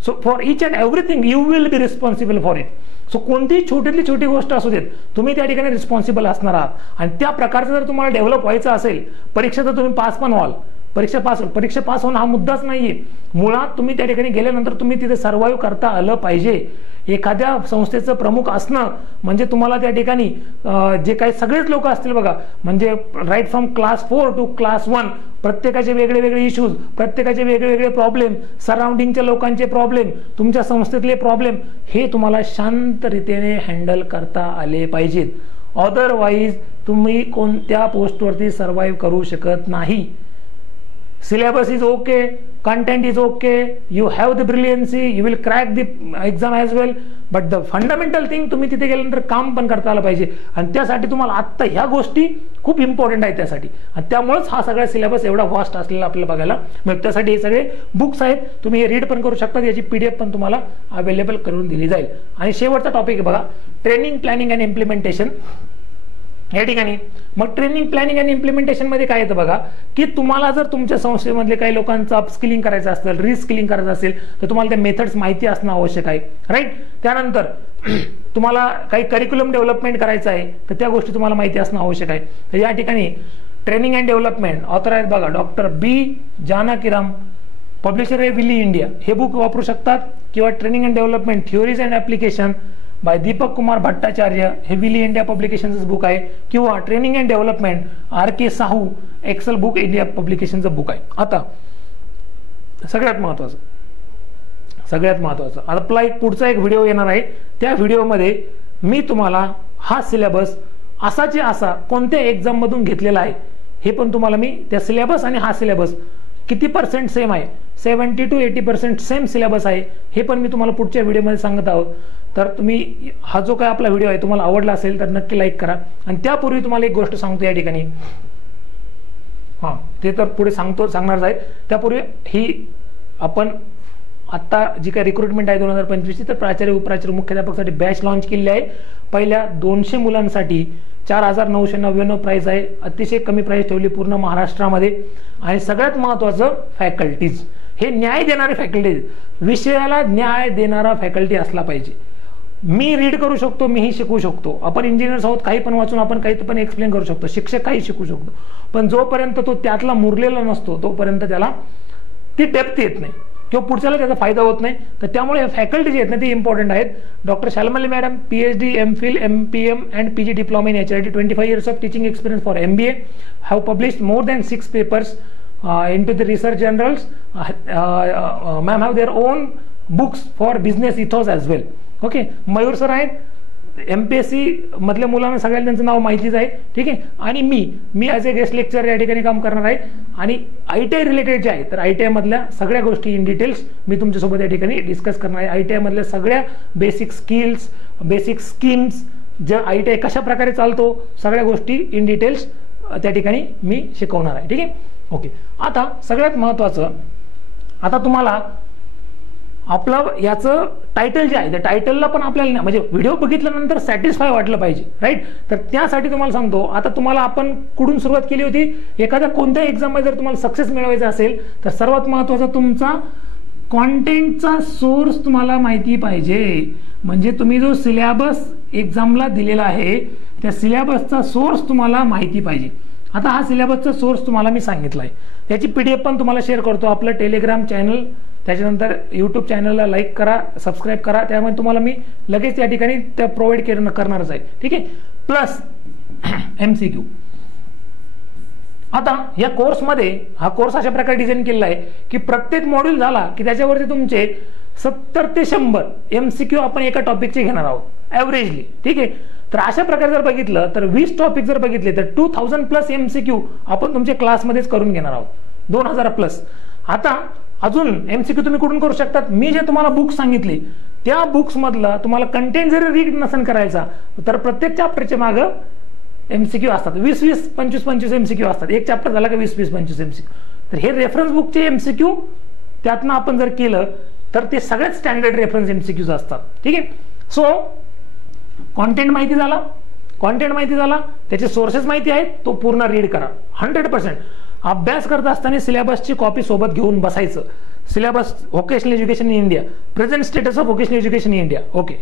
So for each and everything you will be responsible for it. So कोणतीही छोटीतली छोटी गोष्ट असू देत, तुम्ही त्या ठिकाणी रिस्पॉन्सिबल असणार आहात. आणि त्या प्रकारचं जर तुम्हाला डेव्हलप व्हायचं असेल, परीक्षा तर तुम्ही पास पण व्हाल, परीक्षा पास होणं हा मुद्दाच नाहीये. मुळात तुम्ही त्या ठिकाणी गेल्यानंतर तुम्ही तिथे सर्व्हाइव्ह करता आलं पाहिजे. एखाद्या संस्थेचं प्रमुख असणं म्हणजे तुम्हाला त्या ठिकाणी जे काही सगळेच लोक असतील बघा, म्हणजे right from class 4 to class 1, प्रत्येकाचे वेगळे वेगळे इश्यूज, प्रत्येकाचे वेगळे वेगळे प्रॉब्लेम, सराउंडिंगच्या लोकांचे प्रॉब्लेम, तुमच्या संस्थेतले प्रॉब्लेम, हे तुम्हाला शांतरितीने हँडल करता आले पाहिजेत. अदरवाईज तुम्ही कोणत्या पोस्टवरती सर्व्हाइव्ह करू शकत नाही. Syllabus is okay, content is okay, you have the brilliancy, you will crack the exam as well, but the fundamental thing तुम्ही तिथे गेल्यानंतर काम पण करता आलं पाहिजे. आणि त्यासाठी तुम्हाला आत्ता ह्या गोष्टी खूप इम्पॉर्टंट आहेत त्यासाठी. आणि त्यामुळेच हा सगळा सिलेबस एवढा व्हास्ट असलेला आपल्याला बघायला मिळतो. त्यासाठी हे सगळे बुक्स आहेत, तुम्ही हे रीड पण करू शकता, याची PDF पण तुम्हाला अवेलेबल करून दिली जाईल. आणि शेवटचा टॉपिक बघा, ट्रेनिंग, प्लॅनिंग अँड इम्प्लिमेंटेशन. या ठिकाणी मग ट्रेनिंग, प्लॅनिंग आणि इम्प्लिमेंटेशन मध्ये काय येतं बघा, की तुम्हाला जर तुमच्या संस्थेमधले काही लोकांचं अपस्किलिंग करायचं असेल, रिस्किलिंग करायचं असेल, तर तुम्हाला त्या मेथड्स माहिती असणं आवश्यक आहे, राईट. त्यानंतर तुम्हाला काही करिक्युलम डेव्हलपमेंट करायचं आहे, तर त्या गोष्टी तुम्हाला माहिती असणं आवश्यक आहे. तर या ठिकाणी ट्रेनिंग अँड डेव्हलपमेंट ऑथर आहेत बघा डॉक्टर B. जानकीराम, पब्लिशर आहे विली इंडिया, हे बुक वापरू शकतात. किंवा training and development theories and application by Deepak Kumar Bhattacharya, हे विली इंडिया पब्लिकेशनचं बुक आहे. किंवा training and development RK Sahu, Excel book India पब्लिकेशनचं बुक आहे. आता सगळ्यात महत्त्वाचं आपला पुढचा एक व्हिडिओ येणार आहे. त्या व्हिडिओमध्ये मी तुम्हाला हा सिलेबस असाचे असा कोणत्या एक्झाम मधून घेतलेला आहे हे पण तुम्हाला मी, त्या सिलेबस आणि हा सिलेबस किती % सेम आहे, 70 to 80% सेम सिलेबस आहे, हे पण मी तुम्हाला पुढच्या व्हिडिओमध्ये सांगत आहोत. तर तुम्ही हा जो काय आपला व्हिडिओ आहे तुम्हाला आवडला असेल तर नक्की लाईक करा. आणि त्यापूर्वी तुम्हाला एक गोष्ट सांगतो या ठिकाणी, ते तर पुढे सांगणारच आहे. त्यापूर्वी ही आपण आत्ता जी काही रिक्रुटमेंट आहे 2025ची, तर प्राचार्य, उपप्राचार्य, मुख्याध्यापकासाठी बॅच लॉन्च केलेली आहे. पहिल्या 200 मुलांसाठी 4,999 प्राइस आहे. अतिशय कमी प्राइस ठेवली पूर्ण महाराष्ट्रामध्ये. आणि सगळ्यात महत्त्वाचं फॅकल्टीज, हे न्याय देणारे फॅकल्टीज, विषयाला न्याय देणारा फॅकल्टी असला पाहिजे. मी रीड करू शकतो, मीही शिकवू शकतो, आपण इंजिनियर्स आहोत, काही पण वाचून आपण काही पण एक्सप्लेन करू शकतो, शिक्षक काही शिकू शकतो, पण जोपर्यंत तो त्यातला मुरलेला नसतो तोपर्यंत त्याला ती डेप्थ येत नाही किंवा पुढच्याला त्याचा फायदा होत नाही. तर त्यामुळे फॅकल्टी जे आहेत ना ते इम्पॉर्टंट आहेत. Doctor Shalmali madam, PhD, MPhil, MPM and PG diploma in HRD, 25 years of teaching experience for MBA, have published more than 6 papers into the research journals. Ma'am have their own books for business ethos as well. Okay, Mayur sir आहेत, MPSC मधल्या मुलांना सगळ्यांना त्यांचं नाव माहितीच आहे, ठीक आहे. आणि मी ॲज अ गेस्ट लेक्चर या ठिकाणी काम करणार आहे. आणि ITI रिलेटेड जे आहे, तर ITI मधल्या सगळ्या गोष्टी इन डिटेल्स मी तुमच्यासोबत या ठिकाणी डिस्कस करणार आहे. ITI मधल्या सगळ्या बेसिक स्किल्स, बेसिक स्कीम्स, जे ITI कशा प्रकारे चालतो, सगळ्या गोष्टी इन डिटेल्स त्या ठिकाणी मी शिकवणार आहे, ठीक आहे. ओके, आता सगळ्यात महत्त्वाचं, आता तुम्हाला आपलं याचं टायटल जे आहे त्या टायटलला पण आपल्याला म्हणजे व्हिडिओ बघितल्यानंतर सॅटिस्फाय वाटलं पाहिजे, राईट. तर त्यासाठी तुम्हाला सांगतो, आता तुम्हाला आपण कुठून सुरुवात केली होती, एखाद्या कोणत्या एक्झाममध्ये जर तुम्हाला सक्सेस मिळवायचा असेल तर सर्वात महत्त्वाचा तुमचा कॉन्टेंटचा सोर्स तुम्हाला माहिती पाहिजे. म्हणजे तुम्ही जो सिलेबस एक्झामला दिलेला आहे त्या सिलेबसचा सोर्स तुम्हाला माहिती पाहिजे. आता हा सिलेबसचा सोर्स तुम्हाला मी सांगितला आहे, त्याची PDF पण तुम्हाला शेअर करतो. आपलं टेलिग्राम चॅनल, त्याच्यानंतर यूट्यूब चॅनलला लाईक करा, सबस्क्राईब करा, त्यामुळे तुम्हाला मी लगेच या ठिकाणी त्या प्रोव्हाइड करणारच आहे, ठीक आहे. Plus MCQ. आता या कोर्समध्ये, हा कोर्स अशा प्रकारे डिझाईन केलेला आहे की प्रत्येक मॉड्यूल झाला की त्याच्यावरती तुमचे 70 ते 100 MCQ आपण एका टॉपिकचे घेणार आहोत ॲव्हरेजली, ठीक आहे. तर अशा प्रकारे जर बघितलं तर 20 टॉपिक जर बघितले तर 2000 प्लस MCQ आपण तुमच्या क्लासमध्येच करून घेणार आहोत, 2000 प्लस. आता अजून एमसीक्यू तुम्ही कुठून करू शकतात, मी जे तुम्हाला बुक्स सांगितले त्या बुक्स मधला तुम्हाला कंटेंट जरी रीड नसेल करायचा तर प्रत्येक चॅप्टरच्या मागं एमसीक्यू असतात, 20-20, 25-25 एमसीक्यू असतात. एक चॅप्टर झाला का 20-20, 25 एमसीक्यू. तर हे रेफरन्स बुकचे एमसीक्यू त्यातनं आपण जर केलं तर ते सगळ्यात स्टँडर्ड रेफरन्स एमसीक्यूज असतात. ठीक आहे. सो कॉन्टेंट माहिती झाला, त्याचे सोर्सेस माहिती आहेत, तो पूर्ण रीड करा. 100% अभ्यास करत असताना सिलेबसची कॉपी सोबत घेऊन बसायचं. Syllabus vocational education in India, present status of vocational education in India. Okay,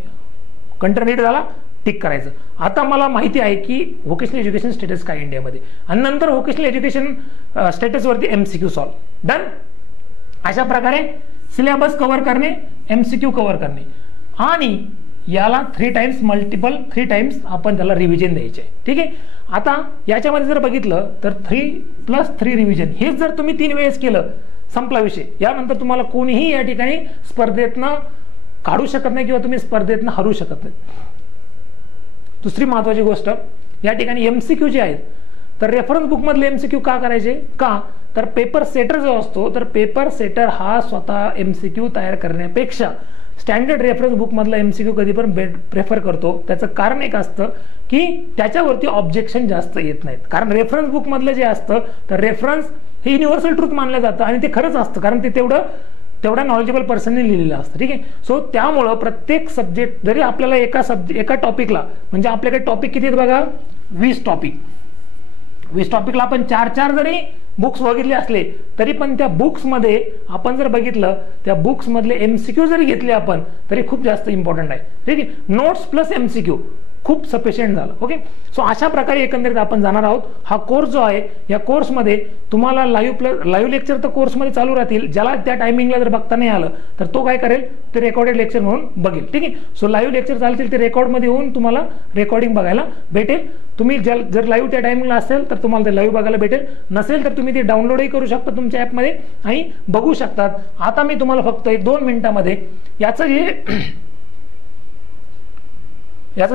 content read झाला, टिक करायचं. आता मला माहिती आहे की व्होकेशनल एज्युकेशन स्टेटस काय इंडियामध्ये, आणि नंतर व्होकेशनल एज्युकेशन स्टेटसवरती एमसीक्यू सॉल्व. डन. अशा प्रकारे सिलेबस कव्हर करणे, एमसीक्यू कव्हर करणे, आणि याला 3 टाइम्स आपण त्याला रिव्हिजन द्यायचे आहे. ठीक आहे. आता याच्यामध्ये जर बघितलं तर 3+3 रिव्हिजन, हेच जर तुम्ही 3 वेळेस केलं, संपला विषय. यानंतर तुम्हाला कोणीही या ठिकाणी स्पर्धेतनं काढू शकत नाही किंवा तुम्ही स्पर्धेतनं हरू शकत नाही. दुसरी महत्वाची गोष्ट, या ठिकाणी एमसीक्यू जे आहेत तर रेफरन्स बुक मधले एमसीक्यू का करायचे, का तर पेपर सेटर जो असतो तर पेपर सेटर हा स्वतः एमसीक्यू तयार करण्यापेक्षा स्टँडर्ड रेफरन्स बुक मधला एमसीक्यू कधी पण प्रेफर करतो. त्याचं कारण एक असतं की त्याच्यावरती ऑब्जेक्शन जास्त येत नाहीत. कारण रेफरन्स बुक मधलं जे असतं तर रेफरन्स हे युनिव्हर्सल ट्रूथ मानलं जातं आणि ते खरंच असतं, कारण ते तेवढ्या नॉलेजेबल पर्सनने लिहिलेलं असतं. ठीक आहे. सो त्यामुळं प्रत्येक सब्जेक्ट जरी आपल्याला एका टॉपिकला, म्हणजे आपल्याकडे टॉपिक किती आहेत बघा, 20 टॉपिकला आपण 4 जरी बुक्स बघितले असले तरी पण त्या बुक्समध्ये आपण जर बघितलं, त्या बुक्स मधले एमसीक्यू जरी घेतले आपण तरी खूप जास्त इम्पॉर्टंट आहे. ठीक आहे. नोट्स प्लस एमसीक्यू खूप सफिशियंट झालं. ओके. सो अशा प्रकारे एकंदरीत आपण जाणार आहोत. हा कोर्स जो आहे या कोर्समध्ये तुम्हाला लाईव्ह लेक्चर तर कोर्समध्ये चालू राहतील. ज्याला त्या टायमिंगला जर बघता नाही आलं तर तो काय करेल, ते रेकॉर्डेड लेक्चर म्हणून बघेल. ठीक आहे. सो लाईव्ह लेक्चर चालतील, ते रेकॉर्डमध्ये होऊन तुम्हाला रेकॉर्डिंग बघायला भेटेल. तुम्ही जर लाईव्ह त्या टायमिंगला असेल तर तुम्हाला ते लाईव्ह बघायला भेटेल, नसेल तर तुम्ही ते डाउनलोडही करू शकता तुमच्या ॲपमध्ये आणि बघू शकतात. आता मी तुम्हाला फक्त 1-2 मिनिटांमध्ये याचं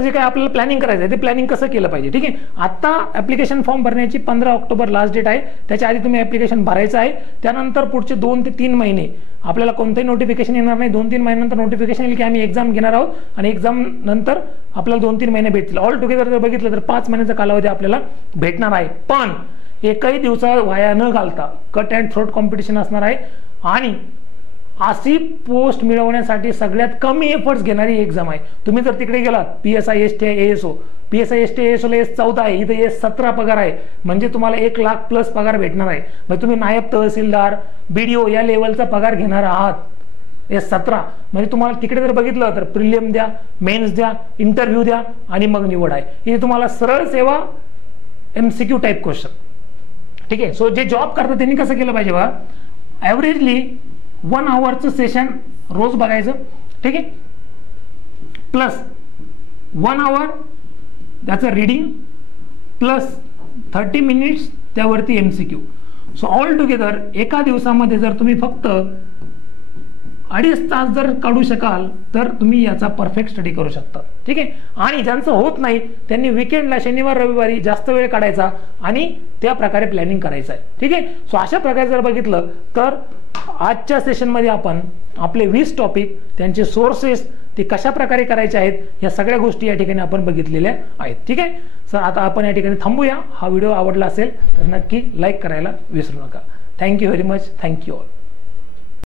जे काय आपल्याला प्लॅनिंग करायचं आहे ते प्लॅनिंग कसं केलं पाहिजे. ठीक आहे. आता ऍप्लिकेशन फॉर्म भरण्याची 15 ऑक्टोबर लास्ट डेट आहे. त्याच्या आधी तुम्ही ऍप्लिकेशन भरायचं आहे. त्यानंतर पुढचे 2 ते 3 महिने आपल्याला कोणतेही नोटिफिकेशन येणार नाही. 2-3 महिन्यानंतर नोटिफिकेशन येईल की आम्ही एक्झाम घेणार आहोत, आणि एक्झाम नंतर आपल्याला 2-3 महिने भेटतील. ऑल टुगेदर जर बघितलं तर 5 महिन्याचा कालावधी आपल्याला भेटणार आहे. पण एकही दिवसा वाया न घालता कट अँड थ्रोट कॉम्पिटिशन असणार आहे, आणि अशी पोस्ट मिळवण्यासाठी सगळ्यात कमी एफर्ट्स घेणारी एक्झाम आहे. तुम्ही जर तिकडे गेलात PSI STI ASO, PSI STI ASO ला S14 आहे, इथे S17 पगार आहे, म्हणजे तुम्हाला 1 लाख प्लस पगार भेटणार आहे. मग तुम्ही नायब तहसीलदार, BDO या लेवलचा पगार घेणार आहात. S17 म्हणजे तुम्हाला तिकडे जर बघितलं तर प्रिलियम द्या, मेन्स द्या, इंटरव्ह्यू द्या, आणि मग निवड आहे. इथे तुम्हाला सरळ सेवा MCQ टाईप क्वेश्चन. ठीक आहे. सो जे जॉब करतात त्यांनी कसं केलं पाहिजे बघा, ॲव्हरेजली 1 आवरचं सेशन रोज बघायचं. ठीक आहे. प्लस 1 आवर त्याचं रीडिंग प्लस 30 मिनिट्स त्यावरती MCQ. सो ऑल टुगेदर एका दिवसामध्ये जर तुम्ही फक्त 2.5 तास जर काढू शकाल तर तुम्ही याचा परफेक्ट स्टडी करू शकता. ठीक आहे. आणि ज्यांचं होत नाही त्यांनी विकेंडला शनिवार रविवारी जास्त वेळ काढायचा आणि त्या प्रकारे प्लॅनिंग करायचं आहे. ठीक आहे. सो अशा प्रकारे जर बघितलं तर आजच्या सेशनमध्ये आपण आपले 20 टॉपिक, त्यांचे सोर्सेस, ते कशा प्रकारे करायचे आहेत या सगळ्या गोष्टी या ठिकाणी आपण बघितलेल्या आहेत. ठीक आहे. सर आता आपण या ठिकाणी थांबूया. हा व्हिडिओ आवडला असेल तर नक्की लाईक करायला विसरू नका. Thank you very much. Thank you all.